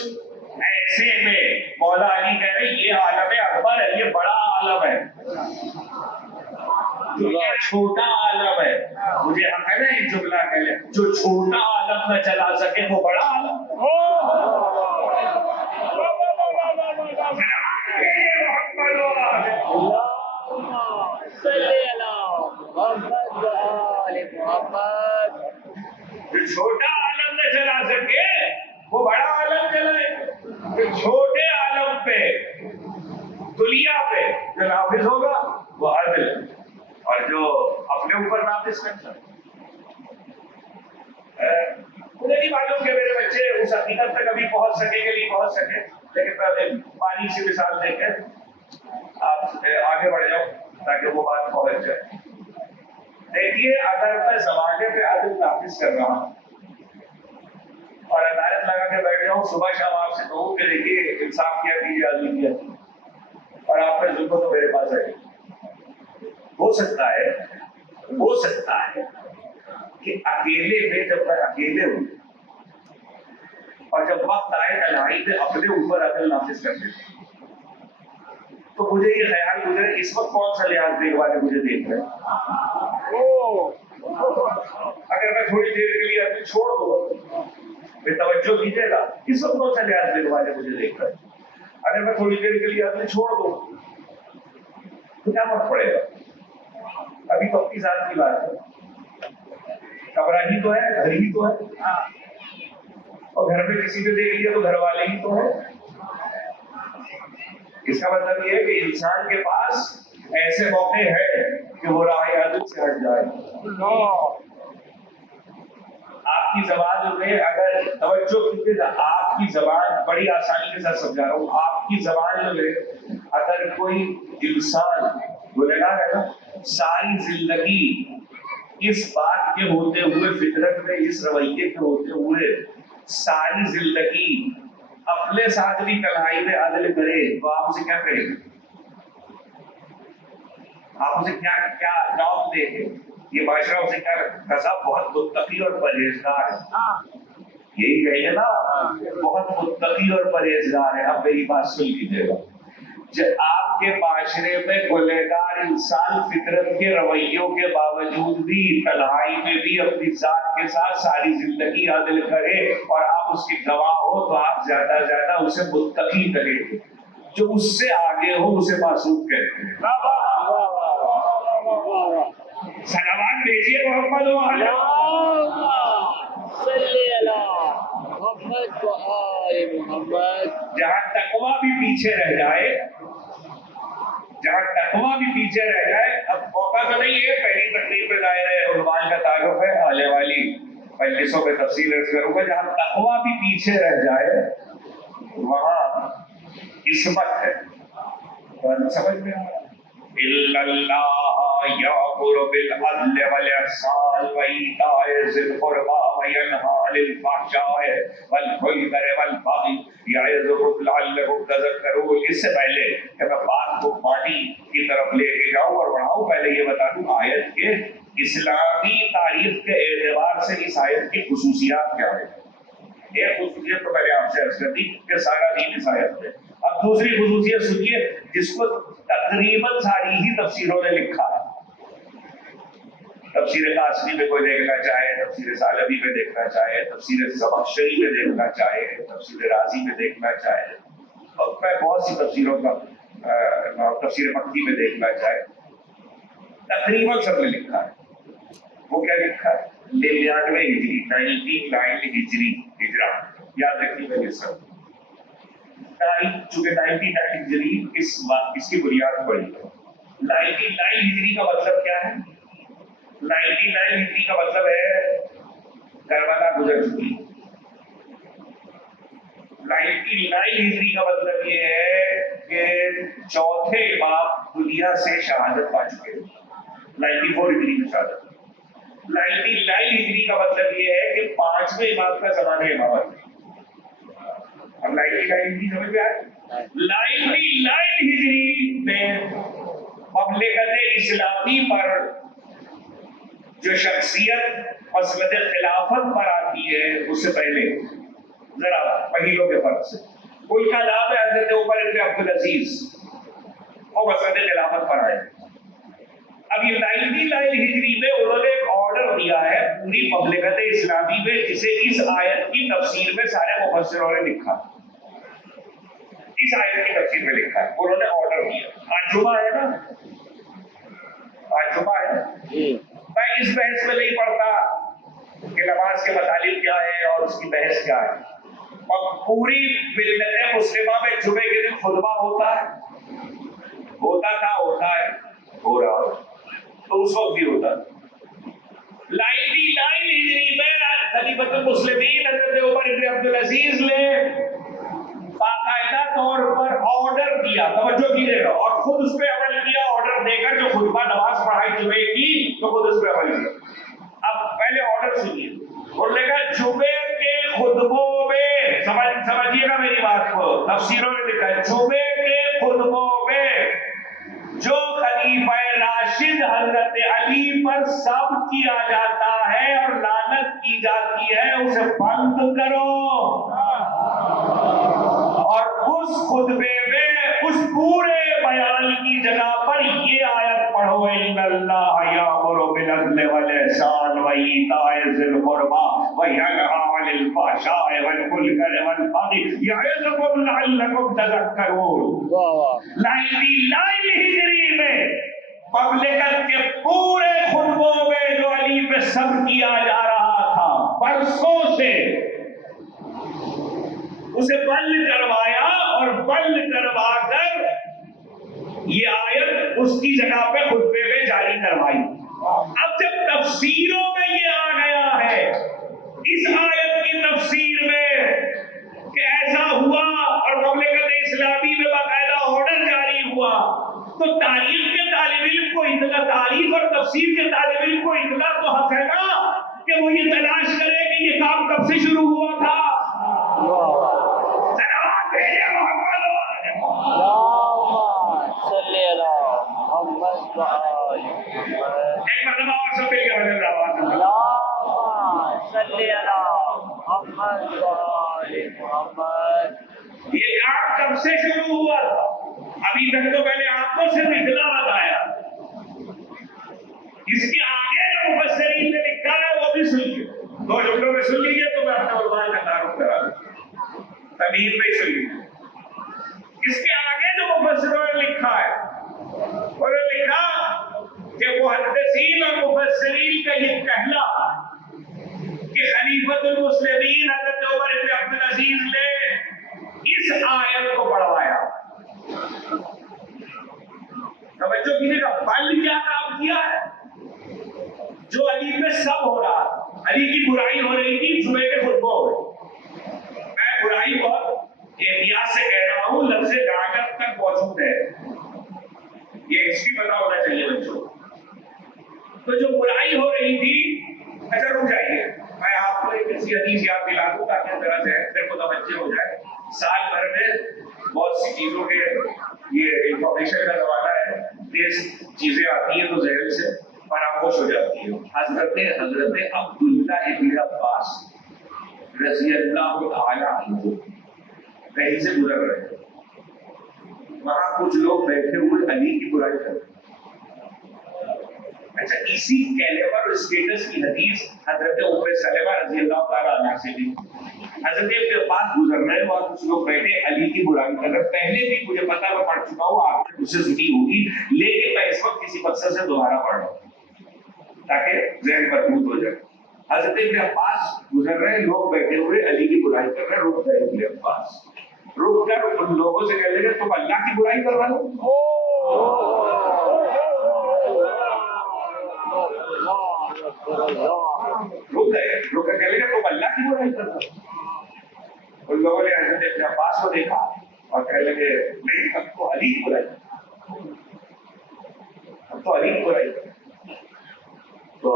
ایسے میں مولا علی کہہ رہے یہ عالم اکبر ہے، یہ بڑا عالم ہے، یہ چھوٹا عالم ہے. مجھے حق ہے نا ایک جملہ کہہ لیں، جو چھوٹا عالم نہ چلا سکے وہ بڑا عالم. جو چھوٹا عالم نہ چلا سکے وہ بڑا عالم چلائے. جو چھوٹے عالم پہ دنیا پہ جو نافذ ہوگا وہ عدل، اور جو اپنے اوپر نافذ کرتا ہے. مجھے نہیں معلوم کہ میرے بچے اس حقیقت تک ابھی پہنچ سکیں کہ نہیں پہنچ سکے، لیکن پہلے پانی سی مثال دے کر آپ آگے بڑھ جاؤ تاکہ وہ بات پہنچ جائے. دیکھیے اگر میں زمانے پہ عدل نافذ کر رہا ہوں اور عدالت لگا کے بیٹھ جاؤں، صبح شام آپ سے کہوں کہ دیکھیے انصاف کیا کیجیے، عدل کیا کیجیے، اور آپ کا ظلم تو میرے پاس آئے، ہو سکتا ہے کہ اکیلے میں جب میں اکیلے ہوں اور جب وقت آئے تنہائی میں اپنے اوپر عدل نافذ کرتے تو مجھے یہ خیال گزرے اس وقت کون سا لحاظ دیکھ والے مجھے دیکھ رہے ہیں. اگر میں تھوڑی دیر کے لیے عدل چھوڑ دوں پھر توجہ کیجیے گا، اس وقت کون سا لحاظ دیکھ والے مجھے دیکھ رہے ہیں. اگر میں تھوڑی دیر کے لیے عدل چھوڑ دوں تو کیا فرق پڑے گا؟ ابھی تو اپنی ذات کی بات ہے، کمرہ ہی تو ہے، گھر ہی تو ہے، اور گھر میں کسی نے دیکھ لیا تو گھر والے ہی تو ہے. اس کا مطلب یہ ہے کہ انسان کے پاس ایسے موقع ہیں کہ وہ راہ عدل سے ہٹ جائے. آپ کی زبان میں اگر توجہ کیجیے، آپ کی زبان بڑی آسانی کے ساتھ سمجھا رہا ہوں، آپ کی زبان میں اگر کوئی انسان گنہگار ہے نا، ساری زندگی اس بات کے ہوتے ہوئے، فطرت میں اس رویے کے ہوتے ہوئے ساری زندگی اپنے ساتھ بھی تنہائی میں عدل کرے تو آپ اسے کیا کہیں گے؟ آپ اسے کیا نام دیں گے؟ یہ معاشرہ اسے کیا کہا؟ بہت متقی اور پرہیزگار ہے. یہی کہیں گے نا، بہت متقی اور پرہیزگار ہے. اب میری بات سن لیجیے گا، جب آپ کے معاشرے میں گنہگار انسان فطرت کے رویوں کے باوجود بھی تنہائی میں بھی اپنی ذات کے ساتھ ساری زندگی عدل کرے اور آپ اس کے گواہ ہو تو آپ زیادہ سے زیادہ اسے متقی کریں. جو اس سے آگے ہو اسے معصوم کہتے ہیں. سلامات بھیجیے محمد محمد. جہاں تقویٰ بھی پیچھے رہ جائے، اب موقع تو نہیں ہے پہلی تقریر پہ دائرہ عنوان کا تعارف ہے، آنے والی مجلسوں میں تفصیل عرض کروں گا. جہاں تقویٰ بھی پیچھے رہ جائے وہاں عصمت ہے. سمجھ میں إِلَّا اللَّهَ يَأْمُرُ بِالْعَدْلِ وَالْإِحْسَانِ وَإِيتَاءِ ذِي الْقُرْبَى وَيَنْهَىٰ عَنِ الْفَحْشَاءِ وَالْمُنكَرِ وَالْبَغْيِ يَعِظُكُمْ لَعَلَّكُمْ تَذَكَّرُونَ. اس سے پہلے کہ میں بات کو پانی کی طرف لے کے جاؤں اور بڑھاؤں، پہلے یہ بتا دوں آیت کے اسلامی تاریخ کے اعتبار سے اس آیت کی خصوصیات کیا ہیں. ایک خصوصیت تو پہلے آپ سے عرض کر دی کہ سارا دین اس آیت میں. اب دوسری خصوصیت سنیے جس کو تقریباً ساری ہی تفسیروں نے لکھا ہے. تفسیر قاسمی میں کوئی دیکھنا چاہے، تفسیر سالبی میں دیکھنا چاہے، تفسیر زمخشری میں دیکھنا چاہے، تفسیر رازی میں دیکھنا چاہے، اور میں بہت سی تفسیروں کا تفسیر مکی میں دیکھنا چاہے، تقریباً سب نے لکھا ہے۔ وہ کیا لکھا ہے؟ 99 ہجری، 99 ہجری، ہجرا، یاد رکھیے میں یہ سب چونکہ 99 ہجری اس کی بنیاد پڑی ہے۔ 99 ہجری کا مطلب کیا ہے؟ 99 ہجری کا مطلب ہے کربلا گزر چکی۔ 99 ہجری کا مطلب یہ ہے کہ چوتھے امام دنیا سے شہادت پا چکے ہیں۔ 94 ہجری میں شہادت۔ 99 ہجری کا مطلب یہ ہے کہ 5ویں امام کا زمانہ امامت ہے۔ اب 99 ہجری سمجھ میں آئے؟ 99 ہجری میں مملکت اسلامی پر جو شخصیت مسند خلافت پر آتی ہے، اس سے پہلے ذرا پہیلوں کے فرق سے کوئی کا نام ہے حضرت عمر بن عبدالعزیز، وہ مسند خلافت پر آئے۔ اب یہ 99 ہجری میں انہوں نے ایک آرڈر دیا ہے پوری مملکت اسلامی میں، جسے اس آیت کی تفسیر میں سارے مفسروں نے لکھا، اس آیت کی تفسیر میں لکھا ہے، انہوں نے آرڈر دیا۔ آج جمعہ ہے نا، آج جمعہ ہے، میں اس بحث میں نہیں پڑھتا کہ نماز کے مطالب کیا ہے اور اس کی بحث کیا ہے، اور پوری ملت مسلمہ میں جمعے کے دن خطبہ ہوتا ہے، ہوتا تھا، ہوتا ہے، ہو رہا ہو، تو اس وقت بھی ہوتا۔ 99 ہجری میں خلیفۃ المسلمین حضرت عمر بن عبدالعزیز نے باقاعدہ طور پر آرڈر دیا، توجہ کیجیے گا، اور خود اس پہ عمل کیا، آرڈر دے کر جو خطبہ نماز پڑھائی جمعے کی تو خود اس پہ عمل کیا۔ اب پہلے آرڈر سنیے، انہوں نے کہا جمعے کے خطبوں میں، سمجھیے گا میری بات کو، تفسیروں نے لکھا ہے جمعے کے خطبوں میں جو خلیفہ راشد حضرت علی پر سب کیا جاتا ہے اور لعنت کی جاتی ہے، اسے بند کرو، اور اس خطبے میں اس پورے بیان کی جگہ پر یہ آیت پڑھو، ان اللہ یامر بالعدل والاحسان وایتاء ذی القربی وینہی عن الفحشاء والمنکر والبغی یعظکم لعلکم تذکرون۔ 99 ہجری میں مملکت کے پورے خطبوں میں جو علی پہ سب کیا جا رہا تھا، برسوں سے اسے بند کروایا، اور بند کروا کر یہ آیت اس کی جگہ پہ خطبے میں جاری کروائی۔ اب جب تفسیروں میں یہ آ گیا ہے، اس آیت کی تفسیر میں کہ ایسا ہوا اور مملکت اسلامی میں باقاعدہ آرڈر جاری ہوا، تو تاریخ کے طالب علم کو اطلاع، تاریخ اور تفسیر کے طالب علم کو اطلاع تو حق ہے نا کہ وہ یہ تلاش کرے کہ یہ کام کب سے شروع ہوا تھا۔ ایک مرتبہ اور سب مل کے یہ کام کب سے شروع ہوا تھا؟ ابھی تک تو میں نے آپ کو صرف اطلاع بتایا، اس کے آگے جو مفسرین نے لکھا ہے وہ بھی سنیے، 2 جملوں میں سن لیجیے تو میں اپنے عنوان کا تعارف کرا دوں، تمہید میں سن لیجیے۔ اس کے آگے جو مفسروں نے لکھا ہے، انہوں نے لکھا کہ محدثین اور مفسرین کا یہ کہنا کہ خلیفۃ المسلمین حضرت عمر بن عبدالعزیز نے اس آیت کو پڑھوایا، توجہ کیجیے گا، بل کیا کام کیا ہے؟ جو علی پہ سب ہو رہا تھا، علی کی برائی ہو رہی تھی جمعے کے خطبوں میں، میں برائی بہت احتیاط سے کہہ رہا ہوں، لفظ لعنت تک موجود ہے، یہ ہسٹری پتا ہونا چاہیے بچوں۔ تو جو برائی ہو رہی تھی، اچھا رک جائیے، میں آپ کو ایک ایسی حدیث یاد دلا دوں تاکہ اس طرح سے پھر متوجہ ہو جائے۔ سال بھر میں بہت سی چیزوں کے یہ انفارمیشن کا زمانہ ہے، تیز چیزیں آتی ہیں تو ذہن سے فراموش ہو جاتی ہے۔ حضرت عبداللہ ابن عباس رضی اللہ تعالی عنہ کہیں سے گزر رہے ہیں، وہاں کچھ لوگ بیٹھے ہوئے علی کی برائی کر رہے ہیں، اچھا اسی کیلیبر اور اسٹیٹس کی حدیث حضرت ام سلمہ رضی اللہ تعالیٰ عنہ سے بھی حضرت ابن عباس گزر رہے ہیں اور کچھ لوگ بیٹھے علی کی برائی کر رہے. پہلے بھی مجھے پتا میں پڑھ چکا ہوں, آپ نے مجھ سے سنی ہوگی, لیکن میں اس وقت کسی مقصد سے دوبارہ پڑھ رہا ہوں تاکہ ذہن مضبوط ہو جائے. حضرت ابن عباس گزر رہے ہیں, لوگ بیٹھے ہوئے علی کی برائی کر رہے ہیں. رک گئے ابن عباس, رک کر ان لوگوں سے کہہ لیں تم اللہ کی برائی کر رہے ہو. رک گئے, رک کر کہہ لیں تم اللہ کی برائی کر رہے ہو. ان لوگوں نے حضرت ابن عباس کو دیکھا اور کہنے لگے نہیں, اب تو علی کی برائی, اب تو علی کی برائی. تو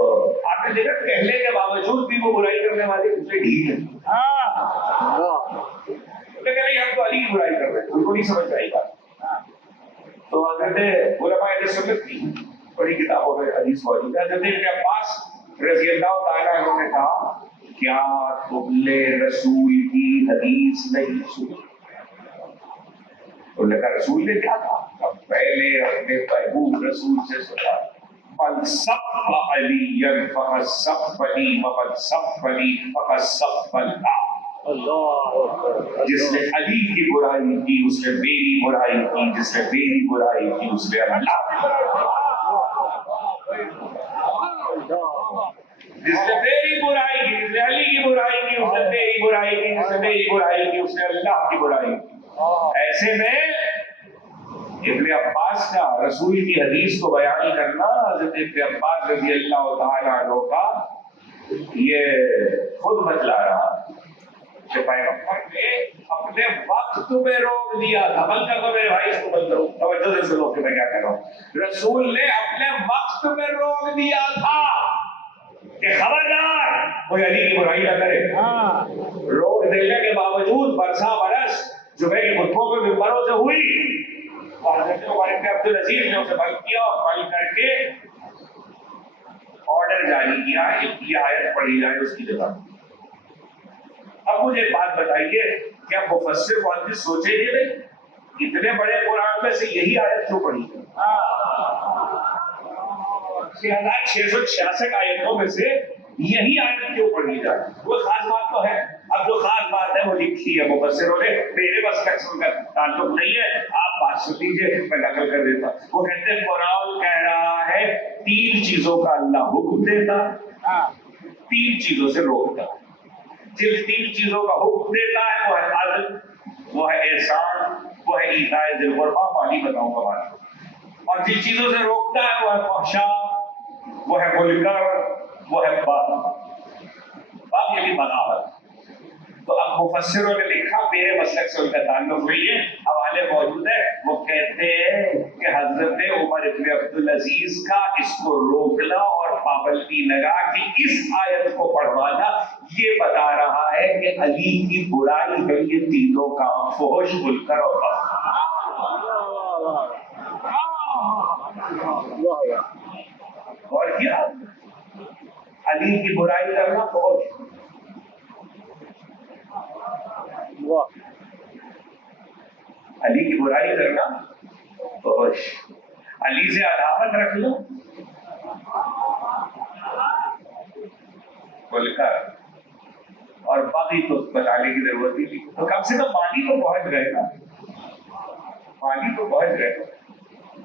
آپ نے دیکھا کہنے کے باوجود بھی وہ برائی کرنے والے اسے ڈھیل ہیں. ہم تو علی کی برائی کر رہے ہیں, ان کو نہیں سمجھ آئی بات. تو حضرت علماء اہل سنت کی بڑی کتابوں میں حدیث موجود ہے. حضرت ابن عباس رضی اللہ تعالیٰ عنہ نے کہا کیا تم نے رسول کی حدیث نہیں سنی؟ انہوں نے کہا رسول نے کیا کہا؟ پہلے اپنے محبوب رسول سے سنا من سب علی فقد سبنی ومن سبنی فقد سب اللہ. جس نے علی کی برائی کی اس نے میری برائی کی, جس نے میری برائی کی اس نے اللہ کی جس نے میری برائی کی, جس نے علی کی برائی کی اس نے میری برائی کی, جس نے میری برائی کی اس نے اللہ کی برائی کی. ایسے میں ابن عباس کا رسول کی حدیث کو بیان کرنا حضرت ابن عباس رضی اللہ تعالیٰ عنہ کا یہ خود بتلا رہا کہ پیغمبر نے اپنے وقت میں روک دیا تھا. بند کر دو میرے بھائی, اس کو بند کرو, توجہ سے سنو کہ میں کیا کہہ رہا ہوں. رسول نے اپنے وقت میں روک دیا تھا کہ خبردار کوئی علی کی برائی نہ کرے. روک دینے کے باوجود برسا برس جو میری خطبوں کے ممبروں سے ہوئی اور حضرت عمر بن عبد العزیز نے اسے بند کیا اور بند کر کے آرڈر جاری کیا یہ آیت پڑھی جائے اس کی جگہ. اب مجھے ایک بات بتائیے, کیا مفسر واضح سوچے گے نہیں اتنے بڑے قرآن میں سے یہی آیت کیوں پڑھی ہے؟ 6666 آیتوں میں سے یہی آیت کیوں پڑھی جائے؟ وہ خاص بات تو ہے. اب جو خاص بات ہے وہ لکھی ہے مفسروں نے, میرے بس کا سن کر تعلق نہیں ہے, آپ بات سن لیجیے میں نقل کر دیتا. وہ کہتے ہیں قرآن کہہ رہا ہے 3 چیزوں کا اللہ حکم دیتا, 3 چیزوں سے روکتا. جن 3 چیزوں کا حکم دیتا ہے وہ ہے عدل, وہ ہے احسان, وہ ہے ایتاء ذی القربیٰ, پانی بتاؤں گا بات. اور جن چیزوں سے روکتا ہے وہ ہے فحشاء, وہ ہے منکر, وہ ہے باغ یعنی بغاوت. تو اب مفسروں نے لکھا, میرے مسلک سے ان کا تعلق نہیں ہے, حوالے موجود ہے. وہ کہتے ہیں کہ حضرت عمر بن عبد العزیز کا اس کو روکنا اور پابندی لگا کہ اس آیت کو پڑھوانا یہ بتا رہا ہے کہ علی کی برائی ہے یہ تینوں کام, فحش, منکر اور اور کیا علی کی برائی کرنا فحش, علی کی برائی کرنا فحش, علی سے عداوت رکھ لو منکر, اور باقی تو بتانے کی ضرورت ہی نہیں. تو کم سے کم مانی تو پہنچ گئے نا, مانی تو پہنچ گئے.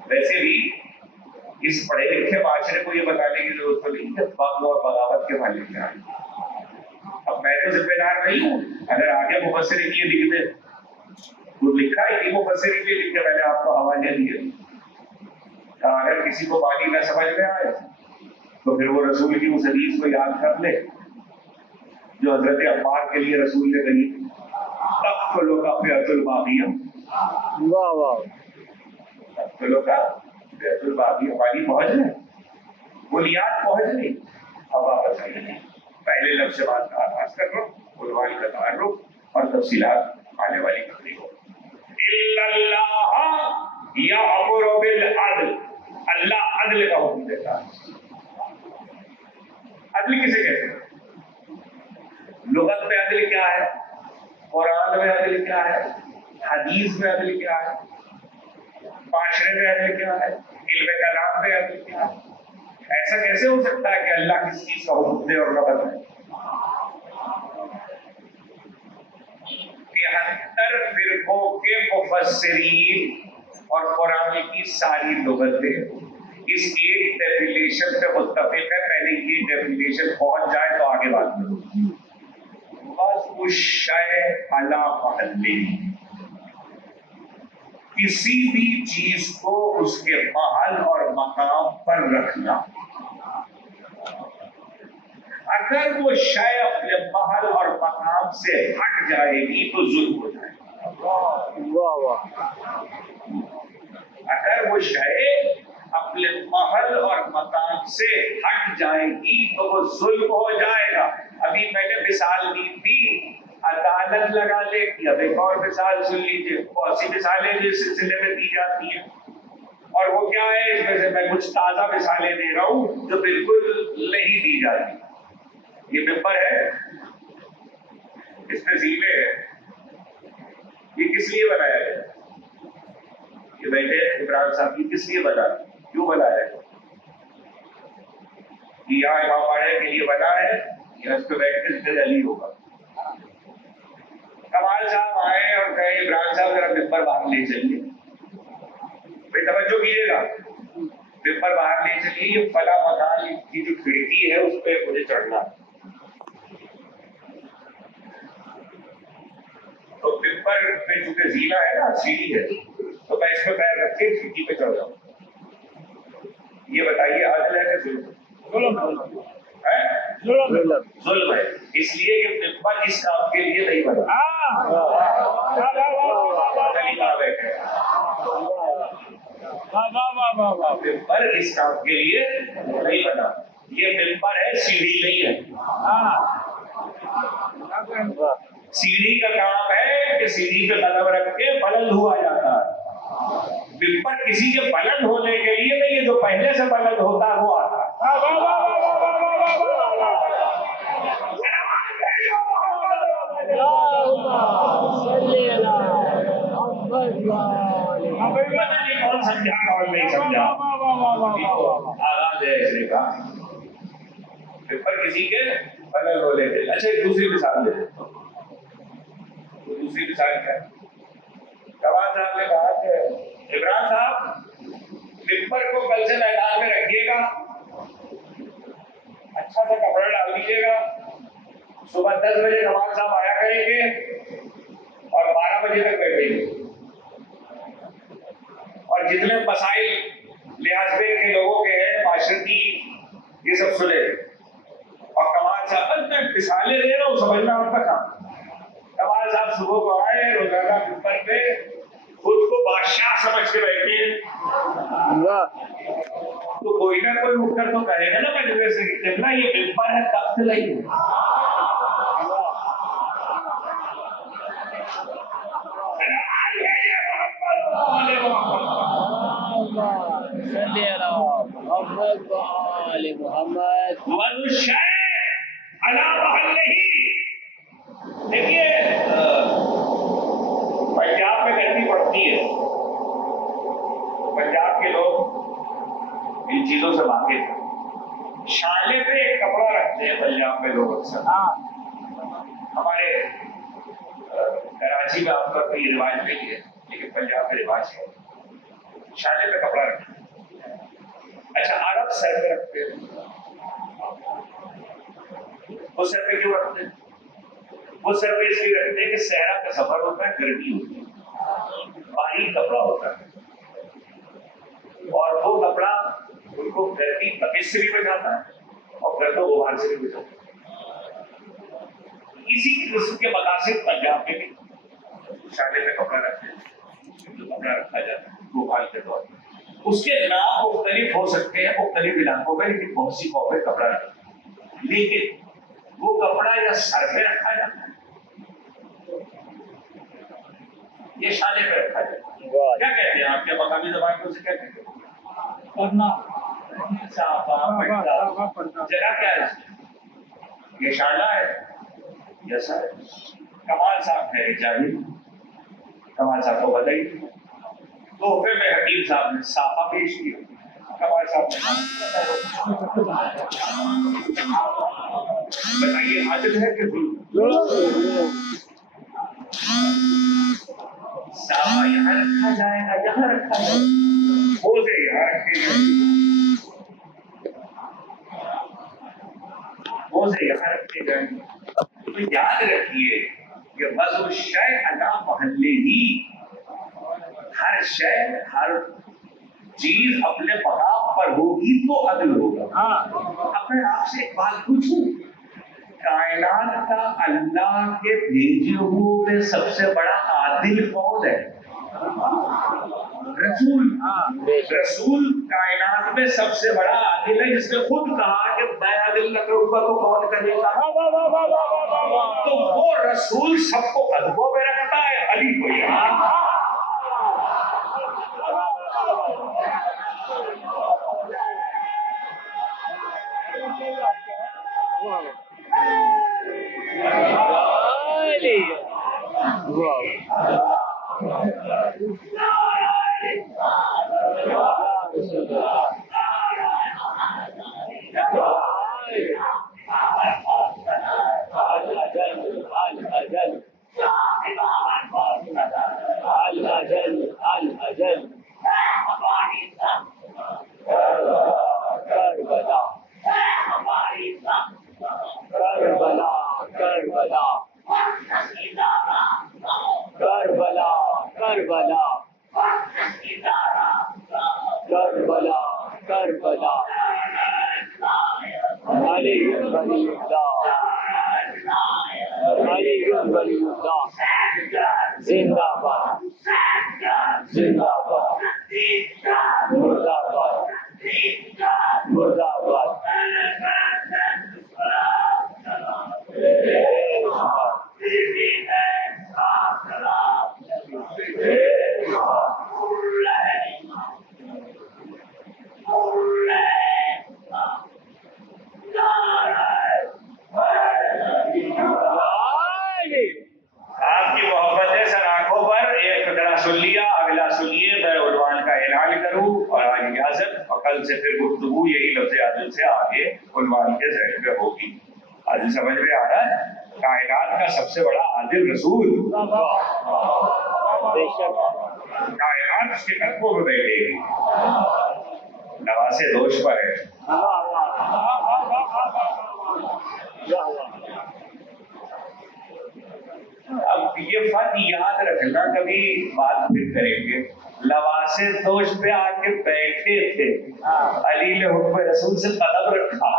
ویسے بھی اس پڑھے لکھے معاشرے کو یہ بتانے کی ضرورت تو نہیں کہ بغض اور بغاوت کے مالک کیا ہے. اب میں تو ذمہ دار نہیں ہوں, اگر آگے مفسرین یہ لکھ دے, وہ لکھا ہے کہ مفسرین یہ لکھ کے میں نے آپ کو حوالے دیے, اگر کسی کو مانی نہ سمجھ میں آئے تو پھر وہ رسول کی اس حدیث کو یاد کر لے جو حضرت عمار کے لیے رسول نے کہی تقتلوا کا فئۃ الباغیہ. واہ واہ, تقتلوا کا فئۃ الباغیہ. پانی پہنچ گئے, بنیاد پہنچ گئی. اب واپس آئیے, پہلے لفظ سے بات کا آغاز کر لو, عنوان کا تعارف اور تفصیلات آنے والی تقریر ہو. الا اللہ یامر بالعدل, اللہ عدل کا حکم دیتا ہے. عدل کسے کہتے ہیں؟ لغت میں عدل کیا ہے, قرآن میں عدل کیا ہے, حدیث میں عدل کیا ہے, معاشرے میں عدل کیا ہے, علم کلام میں عدل کیا ہے. ایسا کیسے ہو سکتا ہے کہ اللہ کسی چیز کا حکم دے اور نہ بتائے؟ 73 فرقوں کے مفسرین اور قرآن کی ساری لغتیں اس ایک ڈیفینیشن پہ متفق ہے. پہلے یہ ڈیفینیشن پہنچ جائے تو آگے بات کرو. الشیء علی محلہ، کسی بھی چیز کو اس کے محل اور مقام پر رکھنا. اگر وہ شے اپنے محل اور مقام سے ہٹ جائے گی تو ظلم ہو جائے گا. اگر وہ شے اپنے محل اور مقام سے ہٹ جائے گی تو وہ ظلم ہو جائے گا. ابھی میں نے مثال دی تھی عدالت لگا لے کی. اب ایک اور مثال سن لیجیے. بہت سی مثالیں جو اس سلسلے میں دی جاتی ہیں اور وہ کیا ہے، اس میں سے میں کچھ تازہ مثالیں دے رہا ہوں جو بالکل نہیں دی جاتی. یہ ممبر ہے، اس میں زینے ہے. یہ کس لیے بنایا ہے؟ یہ بیٹھے عمران صاحب یہ کس لیے بنا، کیوں بنایا ہے؟ یہاں امام باڑے کے لیے بنا ہے یا اس پہ بیٹھنے سے علی ہوگا؟ کمال صاحب آئے اور کہے عمران صاحب ذرا ممبر باہر لے چلیے. بھائی توجہ کیجیے گا، ممبر باہر لے چلیے، یہ فلاں مکان کی جو کھڑکی ہے اس پہ مجھے چڑھنا. تو ممبر پہ چونکہ زینہ ہے نا، سیڑھی ہے، تو میں اس پہ پیر رکھ کے کھڑکی پہ چڑھ جاؤں. یہ بتائیے عادل ہے کہ ظلم ہے؟ ظلم ہے. اس لیے کہ ممبر اس کام کے لیے نہیں بنا. ممبر اس کام کے لیے نہیں بنا. یہ ممبر ہے، سیڑھی نہیں ہے. سیڑھی کا کام ہے کہ سیڑھی پہ قدم رکھ کے بلند ہوا جاتا ہے. ممبر کسی کے بلند ہونے کے لیے نہیں ہے، جو پہلے سے بلند ہوتا ہے وہ آتا ہے. کون سمجھا کون نہیں سمجھا؟ آغاز ہے ایسے کا ممبر کسی کے بلند ہونے کے. اچھا ایک دوسری مثال دے دیتا ہوں. دوسری مثال کیا ہے؟ کمال صاحب نے کہا کہ عمران صاحب ممبر کو کل سے میدان میں رکھیے گا، اچھا سا کپڑا ڈال دیجیے گا، صبح 10 بجے کمال صاحب آیا کریں گے اور 12 بجے تک بیٹھیں گے، اور جتنے مسائل لحاظ کے لوگوں کے ہیں معاشرتی یہ سب سنے. اور کمال صاحب میں مثالیں دے رہا ہوں، سمجھنا آپ کا کام. کمال صاحب صبح کو آئے، روزانہ ممبر پہ خود کو بادشاہ سمجھ کے بیٹھے، تو کوئی نہ کوئی اٹھ کر تو کہے گا نا مجلے سے کہ جتنا یہ ممبر ہے تخت نہیں. دیکھیے پنجاب میں گرمی پڑتی ہے، پنجاب کے لوگ ان چیزوں سے واقف ہیں. شالے پہ ایک کپڑا رکھتے ہیں پنجاب میں لوگ اکثر. ہمارے کراچی میں آپ کا کوئی رواج نہیں ہے لیکن پنجاب میں رواج ہے، شالے پہ کپڑا رکھتے ہیں. اچھا عرب سر پہ رکھتے ہیں. وہ سر پہ کیوں رکھتے ہیں؟ وہ سر پہ اس لیے رکھتے ہیں کہ صحرا کا سفر ہوتا ہے، گرمی ہوتی ہے، باریک کپڑا ہوتا ہے، اور وہ کپڑا ان کو گرمی تپش سے بھی بچاتا ہے اور گرد و غبار سے بھی بچاتا ہے. اسی قسم کے مقاصد پنجاب میں بھی شالے پہ کپڑا رکھتے ہیں. جو کپڑا رکھا جاتا ہے گوبال کے طور پر، اس کے نام مختلف ہو سکتے ہیں مختلف علاقوں میں، لیکن بہت سی قومیں کپڑا رکھتے ہیں. لیکن وہ کپڑا یا سر پہ رکھا جاتا ہے یہ شالے پہ رکھا جاتا ہے. کیا کہتے ہیں آپ کے مقامی زبان میں اسے کیا کہتے ہیں؟ پڑھنا. جگہ کیا ہے؟ یہ شالہ ہے یا سر ہے؟ کمال صاحب ہے جاہل، کمال صاحب کو بتائیے. تحفے میں حکیم صاحب نے صافہ پیش کیا. کمال صاحب بتائیے عادل ہے کہ ظلم؟ ساوا یہاں رکھا جائے گا، یہاں رکھا جائے گا، موزے یہاں رکھے جائیں، موزے یہاں رکھے جائیں. تو یاد رکھیے کہ وضع الشیء علی محلہ ہی، ہر شے ہر چیز اپنے مقام پر ہوگی تو عدل ہوگا. اب میں آپ سے ایک بات پوچھوں، کائنات کا اللہ کے بھیجے ہوئے میں سب سے بڑا عادل کون ہے؟ رسول. رسول کائنات میں سب سے بڑا عادل ہے، جس نے خود کہا کہ میں عادل نہ کروں گا تو کون کرے گا. تو وہ رسول سب کو قدموں میں رکھتا ہے، علی کو یہاں. سمجھ میں آ رہا ہے؟ کائنات کا سب سے بڑا عادل رسول، کائنات اس کے قدموں میں بیٹھے گی، نواسے دوش پر ہے. اب یہ فرق یاد رکھنا، کبھی بات پھر کریں گے. لواسے دوش پہ آ کے بیٹھے تھے، علی نے حکم رسول سے قدم رکھا.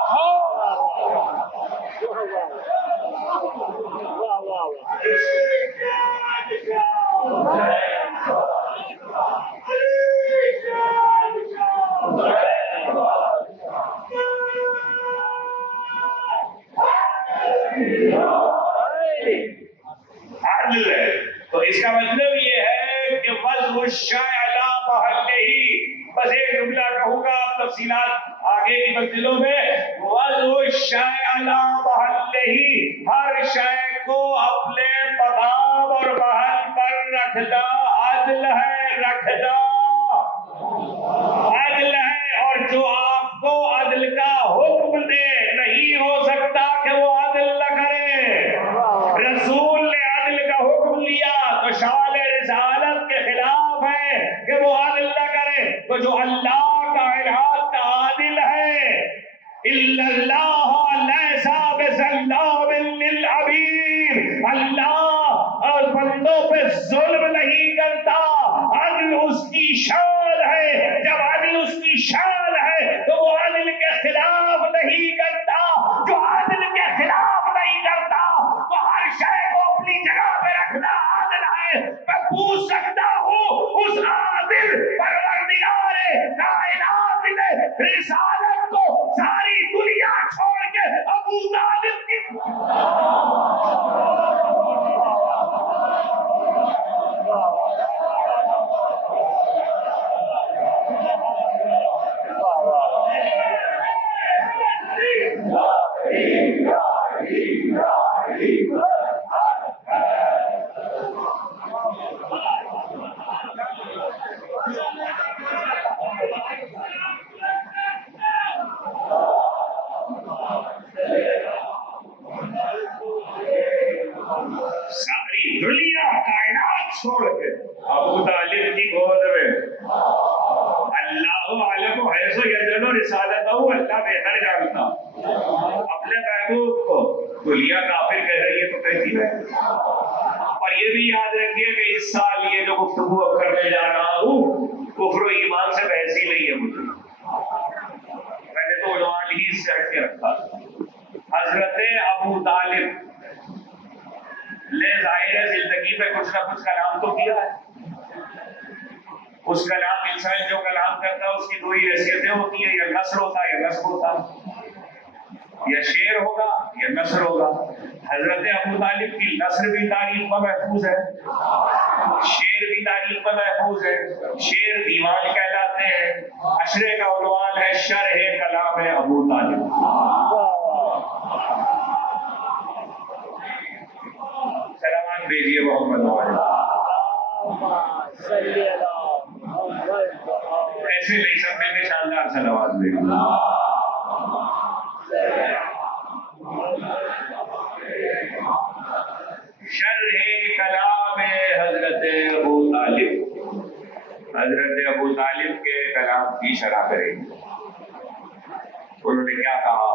عدل ہے. تو اس کا مطلب یہ ہے کہ وضع الشیء علی محلہ، بس ایک جملہ کہوں گا، آپ تفصیلات آگے کی منزلوں میں. وضع الشیء علی محلہ، ہر شے کو اپنے مقام اور محل پر رکھنا عدل ہے، رکھنا عدل ہے. اور جو آپ کو عدل کا حکم دے، نہیں ہو سکتا کہ وہ عدل نہ کرے. رسول نے عدل کا حکم لیا تو شان رسالت کے خلاف ہے کہ وہ عدل نہ کرے. تو جو اللہ کائنات کا عادل ہے، اِلَّا اللَّهَ لَيْسَ بِظَلَّامٍ لِّلْعَبِيدِ، اللہ اور بندوں پہ ظلم نہیں کرتا. عدل اس کی شان ہے. جب عدل اس کی شان ہے تو وہ عدل کے خلاف نہیں کرتا. جو عدل کے خلاف نہیں کرتا تو ہر شے کو اپنی جگہ پہ رکھنا عدل ہے. میں پوچھ سکتا ہوں اس عادل پروردگار کائنات نے رسالت کو ساری دنیا چھوڑ کے ابو طالب کی اللہ عالم حیث یجعل رسالتہ، اللہ بہتر جانتا. اپنے محبوب کو کلیہ کافر کہہ رہی ہے تو کہتی ہے. اور یہ بھی یاد رکھیے کہ اس سال یہ جو گفتگو اب کرنے جا رہا ہوں کفر و ایمان سے بحث ہی نہیں ہے مجھے. میں نے تو عنوان ہی اس سے ہٹ کے رکھا. حضرت ابو طالب نے ظاہر زندگی میں کچھ نہ کچھ کلام تو کیا ہے. اس کلام انسان جو کلام کرتا ہے اس کی دو ہی حیثیتیں ہوتی ہیں، یا نثر ہوتا ہے یا نثر ہوتا ہے، یا شعر ہوگا یا نثر ہوگا. حضرت ابو طالب کی نثر بھی تاریخ میں محفوظ ہے، شعر بھی تاریخ میں محفوظ ہے. شعر دیوان کہلاتے ہیں. اشرے کا عنوان ہے شرح کلام ابو طالب. سلامات بھیجیے محمد والے. ایسے نہیں سب میں شاندار سلامات بھیجیے. شرح کلام حضرت ابو طالب. حضرت ابو طالب کے کلام کی شرح کریں گے. انہوں نے کیا کہا،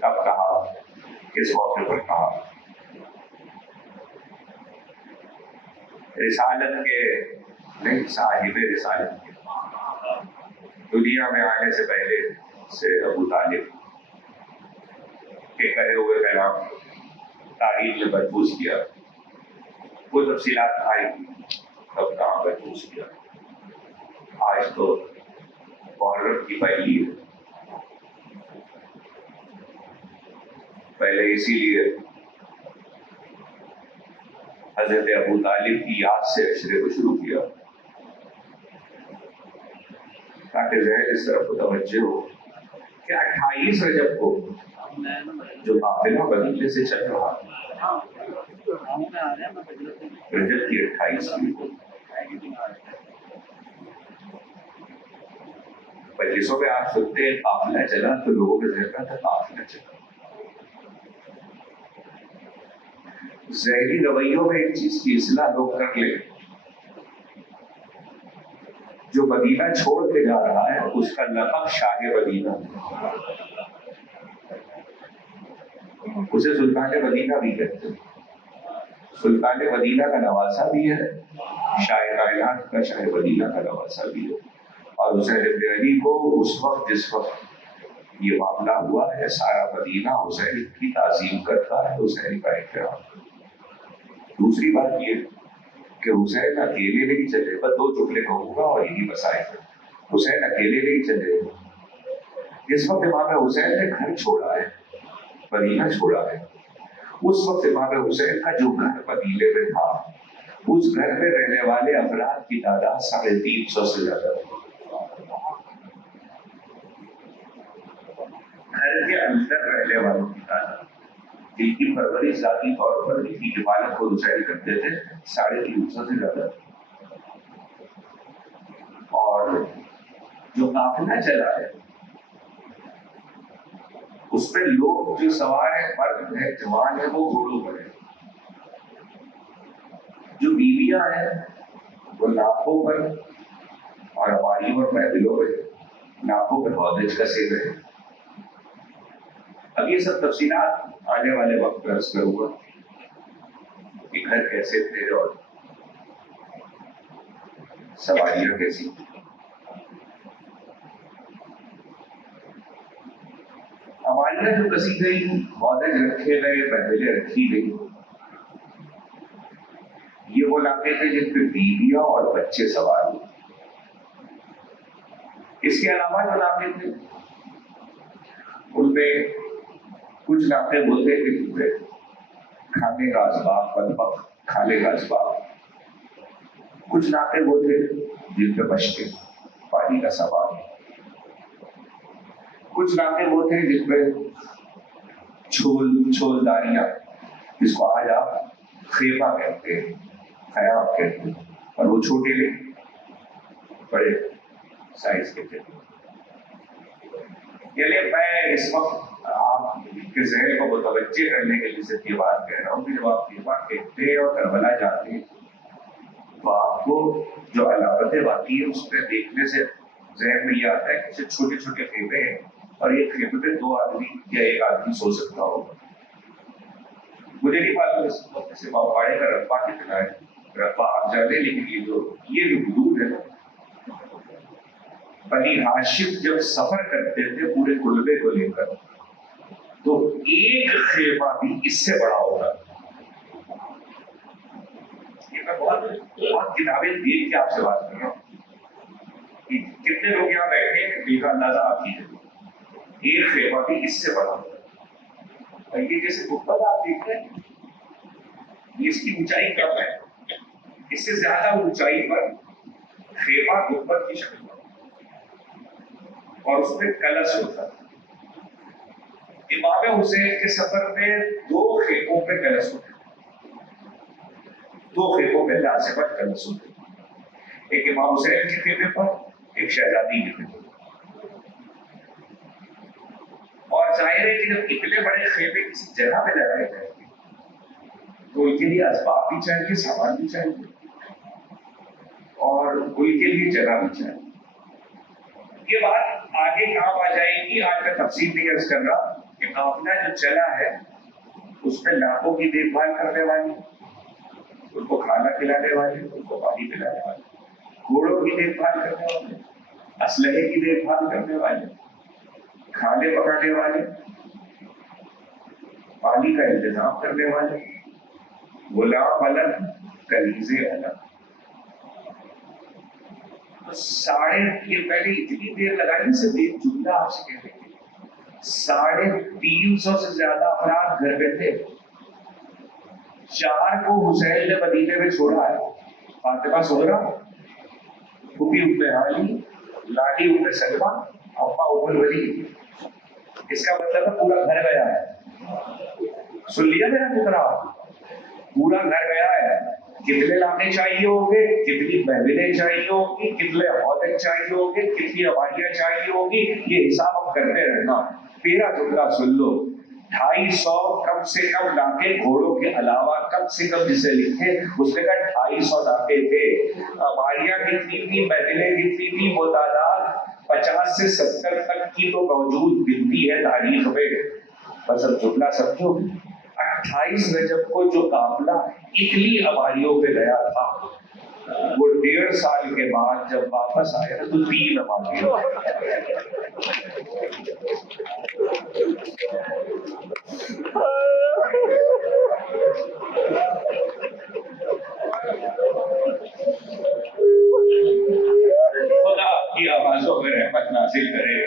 کب کہا، کس موقع پر کہا. رسالت کے نہیں، صاحب رسالت کے دنیا میں آنے سے پہلے سے ابو طالب کے کہے ہوئے کلام تاریخ نے محفوظ کیا. وہ تفصیلات آئی تب کہاں محفوظ کیا. آج تو محرم کی پہلی ہے. پہلے اسی لیے حضرت ابو طالب کی یاد سے عشرے کو شروع کیا تاکہ ذہن اس طرف متوجہ ہو کہ 28 رجب کو جو قافلہ مدینے سے چل رہا رجب کی 28 کو مجلسوں میں آپ سنتے ہیں قافلہ چلا تو لوگوں کے ذہن میں تھا قافلہ چلا. ذہنی رویوں میں ایک چیز کی اصلاح لوگ کر لیں. جو مدینہ چھوڑ کے جا رہا ہے اس کا لقب شاہ مدینہ، اسے سلطان مدینہ بھی کہتے ہیں. سلطان مدینہ کا نواسہ بھی ہے، شاہ کائنات کا شاہ مدینہ کا نواسہ بھی ہے. اور حسین ابن علی کو اس وقت جس وقت یہ معاملہ ہوا ہے سارا مدینہ حسین کی تعظیم کرتا ہے، حسین کا احترام. دوسری بات یہ کہ حسین اکیلے نہیں چلے. بس دو جملے کہوں گا اور یہی مسائل. حسین اکیلے نہیں چلے. جس وقت امام حسین نے گھر چھوڑا ہے، مدینہ چھوڑا ہے، اس وقت امام حسین کا جو گھر مدینے میں تھا اس گھر میں رہنے والے افراد کی تعداد 350 سے زیادہ تھی. گھر کے اندر رہنے والوں کی تعداد جن کی پرورش ذاتی طور پر ان کی حفاظت کو حسین کرتے تھے 350 سے زیادہ. اور جو قافلہ چلا ہے اس میں لوگ جو سوار ہیں، مرد ہیں، جوان ہیں، وہ گھوڑوں پر ہیں. جو بیویاں ہیں وہ ناکوں پر اور ہماریوں اور محفلوں پہ ناکوں پر ہودج کسے ہوئے ہیں. اب یہ سب تفصیلات آنے والے وقت میں عرض کروں گا کہ گھر کیسے تھے اور سواریاں کیسی تھی. ہماریاں جو کسی گئی، ہودج رکھے گئے، محفلیں رکھی گئی. یہ وہ ناکے تھے جن پہ بیویاں اور بچے سوار ہوئے. اس کے علاوہ جو ناکے تھے ان میں کچھ ناکے بولتے تھے جن پہ کھانے کا اسباب، مطبخ کھانے کا اسباب. کچھ ناکے بولتے جن پہ بشتے، پانی کا سامان. کچھ ناکے بولتے جن پہ چھولداریاں، جس کو آج آپ خیمہ کہتے ہیں، خیام کہتے ہیں، اور وہ چھوٹے نہیں بڑے سائز کے تھے. یعنی میں اس وقت آپ کے ذہن کو متوجہ کرنے کے لیے صرف یہ بات کہہ رہا ہوں کہ جب آپ خیمہ کہتے ہیں اور کربلا جاتے ہیں تو آپ کو جو علامتیں واقعی ہیں اس پہ دیکھنے سے ذہن میں یہ آتا ہے کہ چھوٹے چھوٹے خیمے ہیں اور ایک خیمے میں 2 آدمی یا 1 آدمی سو سکتا ہوگا. مجھے نہیں معلوم اس وقت سے پاڑے کا رقبہ کتنا ہے، رقبہ آپ جانے، لیکن یہ جو حدود ہے نا، بنی ہاشم جب سفر کرتے تھے پورے کلبے کو لے کر تو ایک خیمہ بھی اس سے بڑا ہوگا. یہ میں بہت کتابیں دیکھ کے آپ سے بات کر رہا ہوں. کتنے لوگ یہاں بیٹھے ہیں دل کا اندازہ آپ کیجیے، ایک خیمہ بھی اس سے بڑا ہوگا. اور یہ جیسے گنبد آپ دیکھ رہے ہیں، یہ اس کی اونچائی کم ہے، اس سے زیادہ اونچائی پر خیمہ گنبد کی شکل میں اور اس میں کلش ہوتا ہے. امام حسین کے سفر میں 2 خیموں پہ کلش ہوتے ہیں، 2 خیموں پہ لازمت کلش ہوتے ہیں، ایک امام حسین کے خیمے پر، ایک شہزادی کے خیمے پر. اور ظاہر ہے کہ جب اتنے بڑے خیمے کسی جگہ پہ لگائے جائیں گے تو ان کے لیے اسباب بھی چاہیے، سامان بھی چاہیے اور ان کے لیے جگہ بھی چاہیے. یہ بات آگے کام آ جائے گی. آج میں تفصیل نہیں عرض کر رہا کہ قافلہ جو چلا ہے اس میں لاکھوں کی دیکھ بھال کرنے والی، ان کو کھانا کھلانے والے، ان کو پانی پلانے والے، گھوڑوں کی دیکھ بھال کرنے والے، اسلحے کی دیکھ بھال کرنے والے، کھانے پکانے والے، پانی کا انتظام کرنے والے، غلام الگ، کنیزے الگ. یہ پہلے اتنی دیر لگائی صرف ایک جملہ آپ سے کہہ رہے ہیں. 350 سے زیادہ افراد گھر میں تھے. 4 کو حسین نے مدینے میں چھوڑا ہے، فاطمہ زہرا، پھوپھی ام ہانی، لاڈی ام سلمہ، ابا ام الولید. اس کا مطلب ہے پورا گھر گیا ہے. سن لیا میرا پترا، پورا گھر گیا ہے. کتنے لانے چاہیے ہوں گے، کتنی محفلیں چاہیے ہوں گی، کتنے عہدے چاہیے ہوں گے، کتنی آبادیاں چاہیے ہوں گی، یہ حساب اب کرتے رہنا. میرا جملہ سن لو. 250 کم سے کم لاکے گھوڑوں کے علاوہ کم سے کم جسے لکھے اس نے کہا 250 لاکے تھے. آبادیاں کتنی تھی، محفلیں کتنی تھی، وہ تعداد 50 سے 70 تک کی تو موجود ملتی ہے تاریخ میں. بس اب جملہ سمجھو. 28 رجب کو جو قافلہ اٹلی آبادیوں پہ گیا تھا وہ 1.5 سال کے بعد جب واپس آیا تو 3 آبادیوں. خدا آپ کی آوازوں میں رحمت نازل کرے،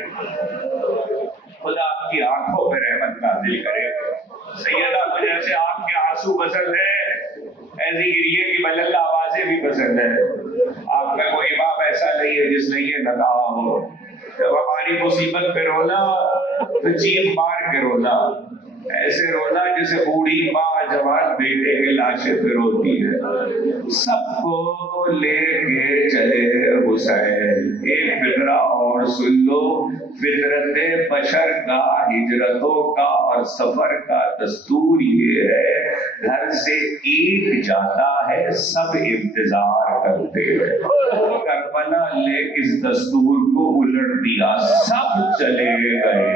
خدا آپ کی آنکھوں میں رحمت نازل کرے. سیدہ کو جیسے آپ کے آنسو پسند ہے ایسی گریے کی ملنگ آوازیں بھی پسند ہے. آپ کا کوئی امام ایسا نہیں ہے جس نے یہ نہ کہا ہو جب ہماری مصیبت پہ رونا تو چیخ مار کے رونا، ایسے رونا جیسے بوڑھی ماں جوان بیٹے کے لاشے پہ روتی ہے. سب کو لے کے چلے حسین. ایک فقرہ اور سن لو. فطرت بشر کا، ہجرتوں کا اور سفر کا دستور یہ ہے، گھر سے ایک جاتا ہے سب انتظار کرتے ہیں. کربلا نے اس دستور کو الٹ دیا، سب چلے گئے،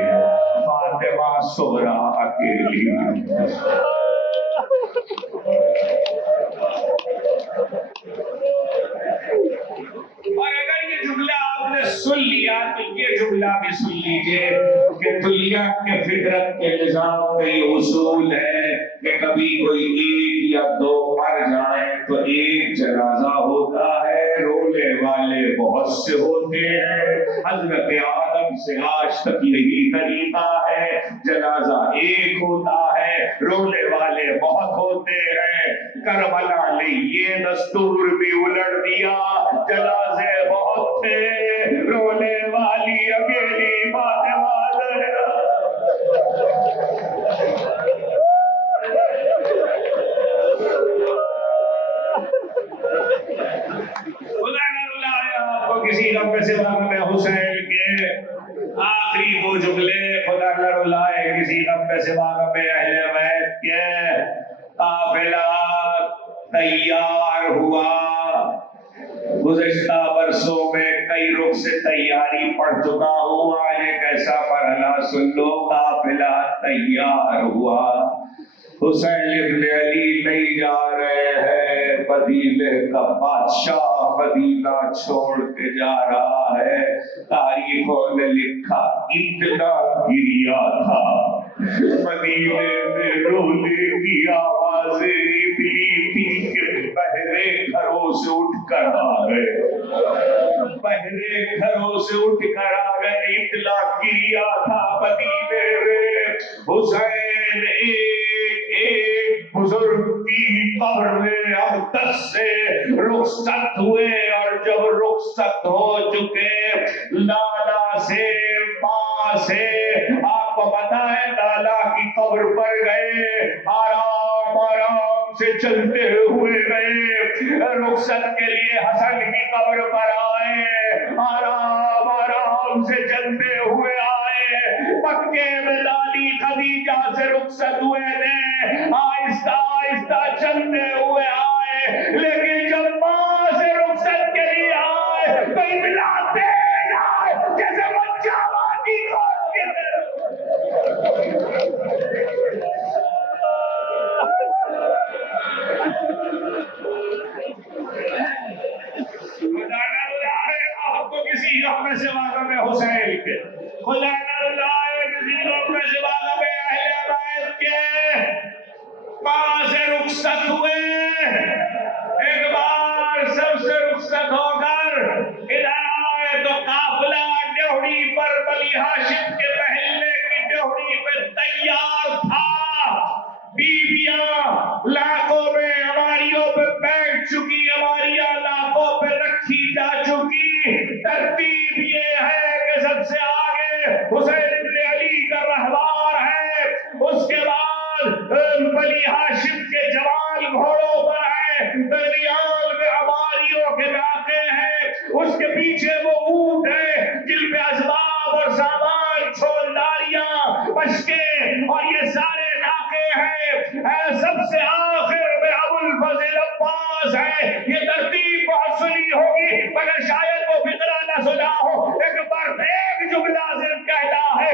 فاطمہ زہرا اکیلی. اور اگر یہ جملہ آپ نے سن لیا تو یہ جملہ بھی سن لیجیے کہ دنیا کے فطرت کے نظام میں یہ اصول ہے کہ کبھی کوئی 1 یا 2 مر جائیں تو ایک جنازہ ہوتا ہے، رونے والے بہت سے ہوتے ہیں. حضرت آدم سے آج تک یہی طریقہ ہے، جنازہ ایک ہوتا ہے، رونے والے بہت ہوتے ہیں. کربلا نے یہ دستور بھی الٹ دیا، جنازے بہت تھے، رونے والی اکیلی فاطمہ زہرا. خدا نہ رلائے آپ کو کسی غم میں سے غم حسین کے آخری 2 جملے. خدا نہ رلائے کسی غم میں سے غم اہل بیت کے. قافلہ تیار ہوا. گزشتہ برسوں میں کئی رخ سے تیاری سن لو قافلہ تیار ہوا، حسین ابن علی نہیں جا رہے ہیں، مدینے کا بادشاہ مدینہ چھوڑ کے جا رہا ہے۔ تاریخوں نے لکھا اتنا گریا تھا، مدینے میں رونے کی آوازیں اتنی تھی کہ بہرے گھروں سے اٹھ کر آ گئے، بہرے گھروں سے اٹھ کر آ گئے، اتنا گریا تھا مدینے میں۔ حسین ایک بزرگ کی قبر میں اقدس سے رخصت ہوئے، اور جب رخصت ہو چکے لالا سے ماں سے، آپ کو پتا ہے لالا کی قبر پر گئے، آرام آرام سے چلتے ہوئے گئے، رخصت کے لیے حسن کی قبر پر آئے، آرام آرام سے چلتے ہوئے آئے، مکے میں لالی خدیجہ سے رخصت ہوئے تھے، آہستہ آہستہ چلتے ہوئے آئے، لیکن جب ماں سے رخصت کے لیے آئے تو اتنا تیز آئے جیسے بچہ ماں کی گود کے اندر۔ خدا نہ لائے آپ کو کسی غم میں سے واقع میں حسین کے، خدا نہ لائے کسی غم میں سے واقع میں اہل بیت کے، ماں سے رخصت ہوئے، ایک بار سب سے رخصت ہو کر ادھر آئے تو قافلہ ڈیوڑی پر بلی ہاشم کے محلے کی ڈیوڑی پہ تیار تھا، بیویاں لاکھوں میں ہماریوں پہ بیٹھ چکی، ہماریاں لاکھوں پہ رکھی جا چکی، ترتیب یہ ہے کہ سب سے آگے حسین ابن علی کا رہوار ہے، اس کے بعد بلی ہاشم کے جوال گھوڑوں پر ہے، دریال میں ہماریوں کے ناکے ہیں، اس کے پیچھے وہ اونٹ ہے جن پہ اسباب اور سامان چھونداریاں بشکیں اور یہ سارے ناکے ہیں، سب سے آخر میں ابو الفضل عباس ہے۔ یہ ترتیب بہت سنی ہوگی مگر شاید وہ فقرہ نہ سنا ہو، ایک بار ایک جملہ صرف کہتا ہے،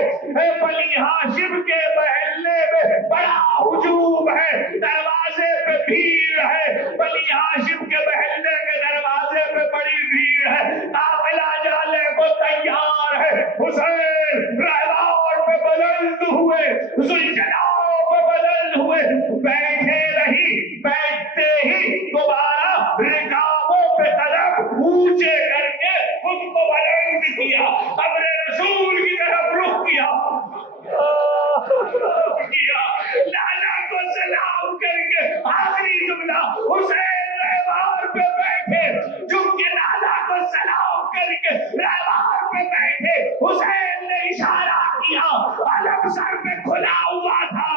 بلی ہاشم کے محلے میں بڑا ہجوم ہے، دروازے پہ بھیڑ ہے، بلی ہاشم کے محلے کے دروازے پہ بڑی بھیڑ ہے، قافلہ جانے کو تیار ہے، حسین رہوار پہ بلند ہوئے، ذوالجلال پہ بلند ہوئے، بیٹھے نہیں، بیٹھتے ہی دوبارہ رکابوں پہ قدم اونچے کر کے خود کو بلند کیا، قبر رسول کی طرف رخ کیا، لالا کو سلام کر کے آخری جملہ، حسین رہوار پہ بیٹھے، جھک کے لالا کو سلام کر کے رہوار پہ بیٹھے، حسین نے اشارہ کیا، علم سر پہ کھلا ہوا تھا،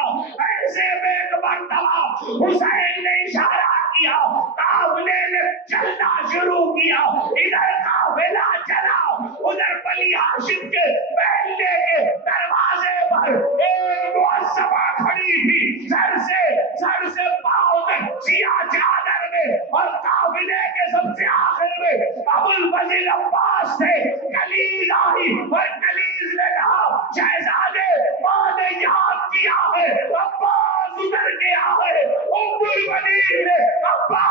ایسے میں ایک مرتبہ حسین نے اشارہ کیا، قافلے نے چلنا شروع کیا، ادھر قافلہ چلا، ادھر بلی ہاشم کے محلے کے دروازے پر ایک معصبہ کھڑی تھی، سر سے پاؤں تک سیاہ چادر میں، اور قافلے کے سب سے آخر میں ابو الفضل عباس تھے، کلیز آئی اور کلیز نے کہا، شہزادے ماں نے یاد کیا ہے، عباس ادھر گیا ہے، ام المنین نے عباس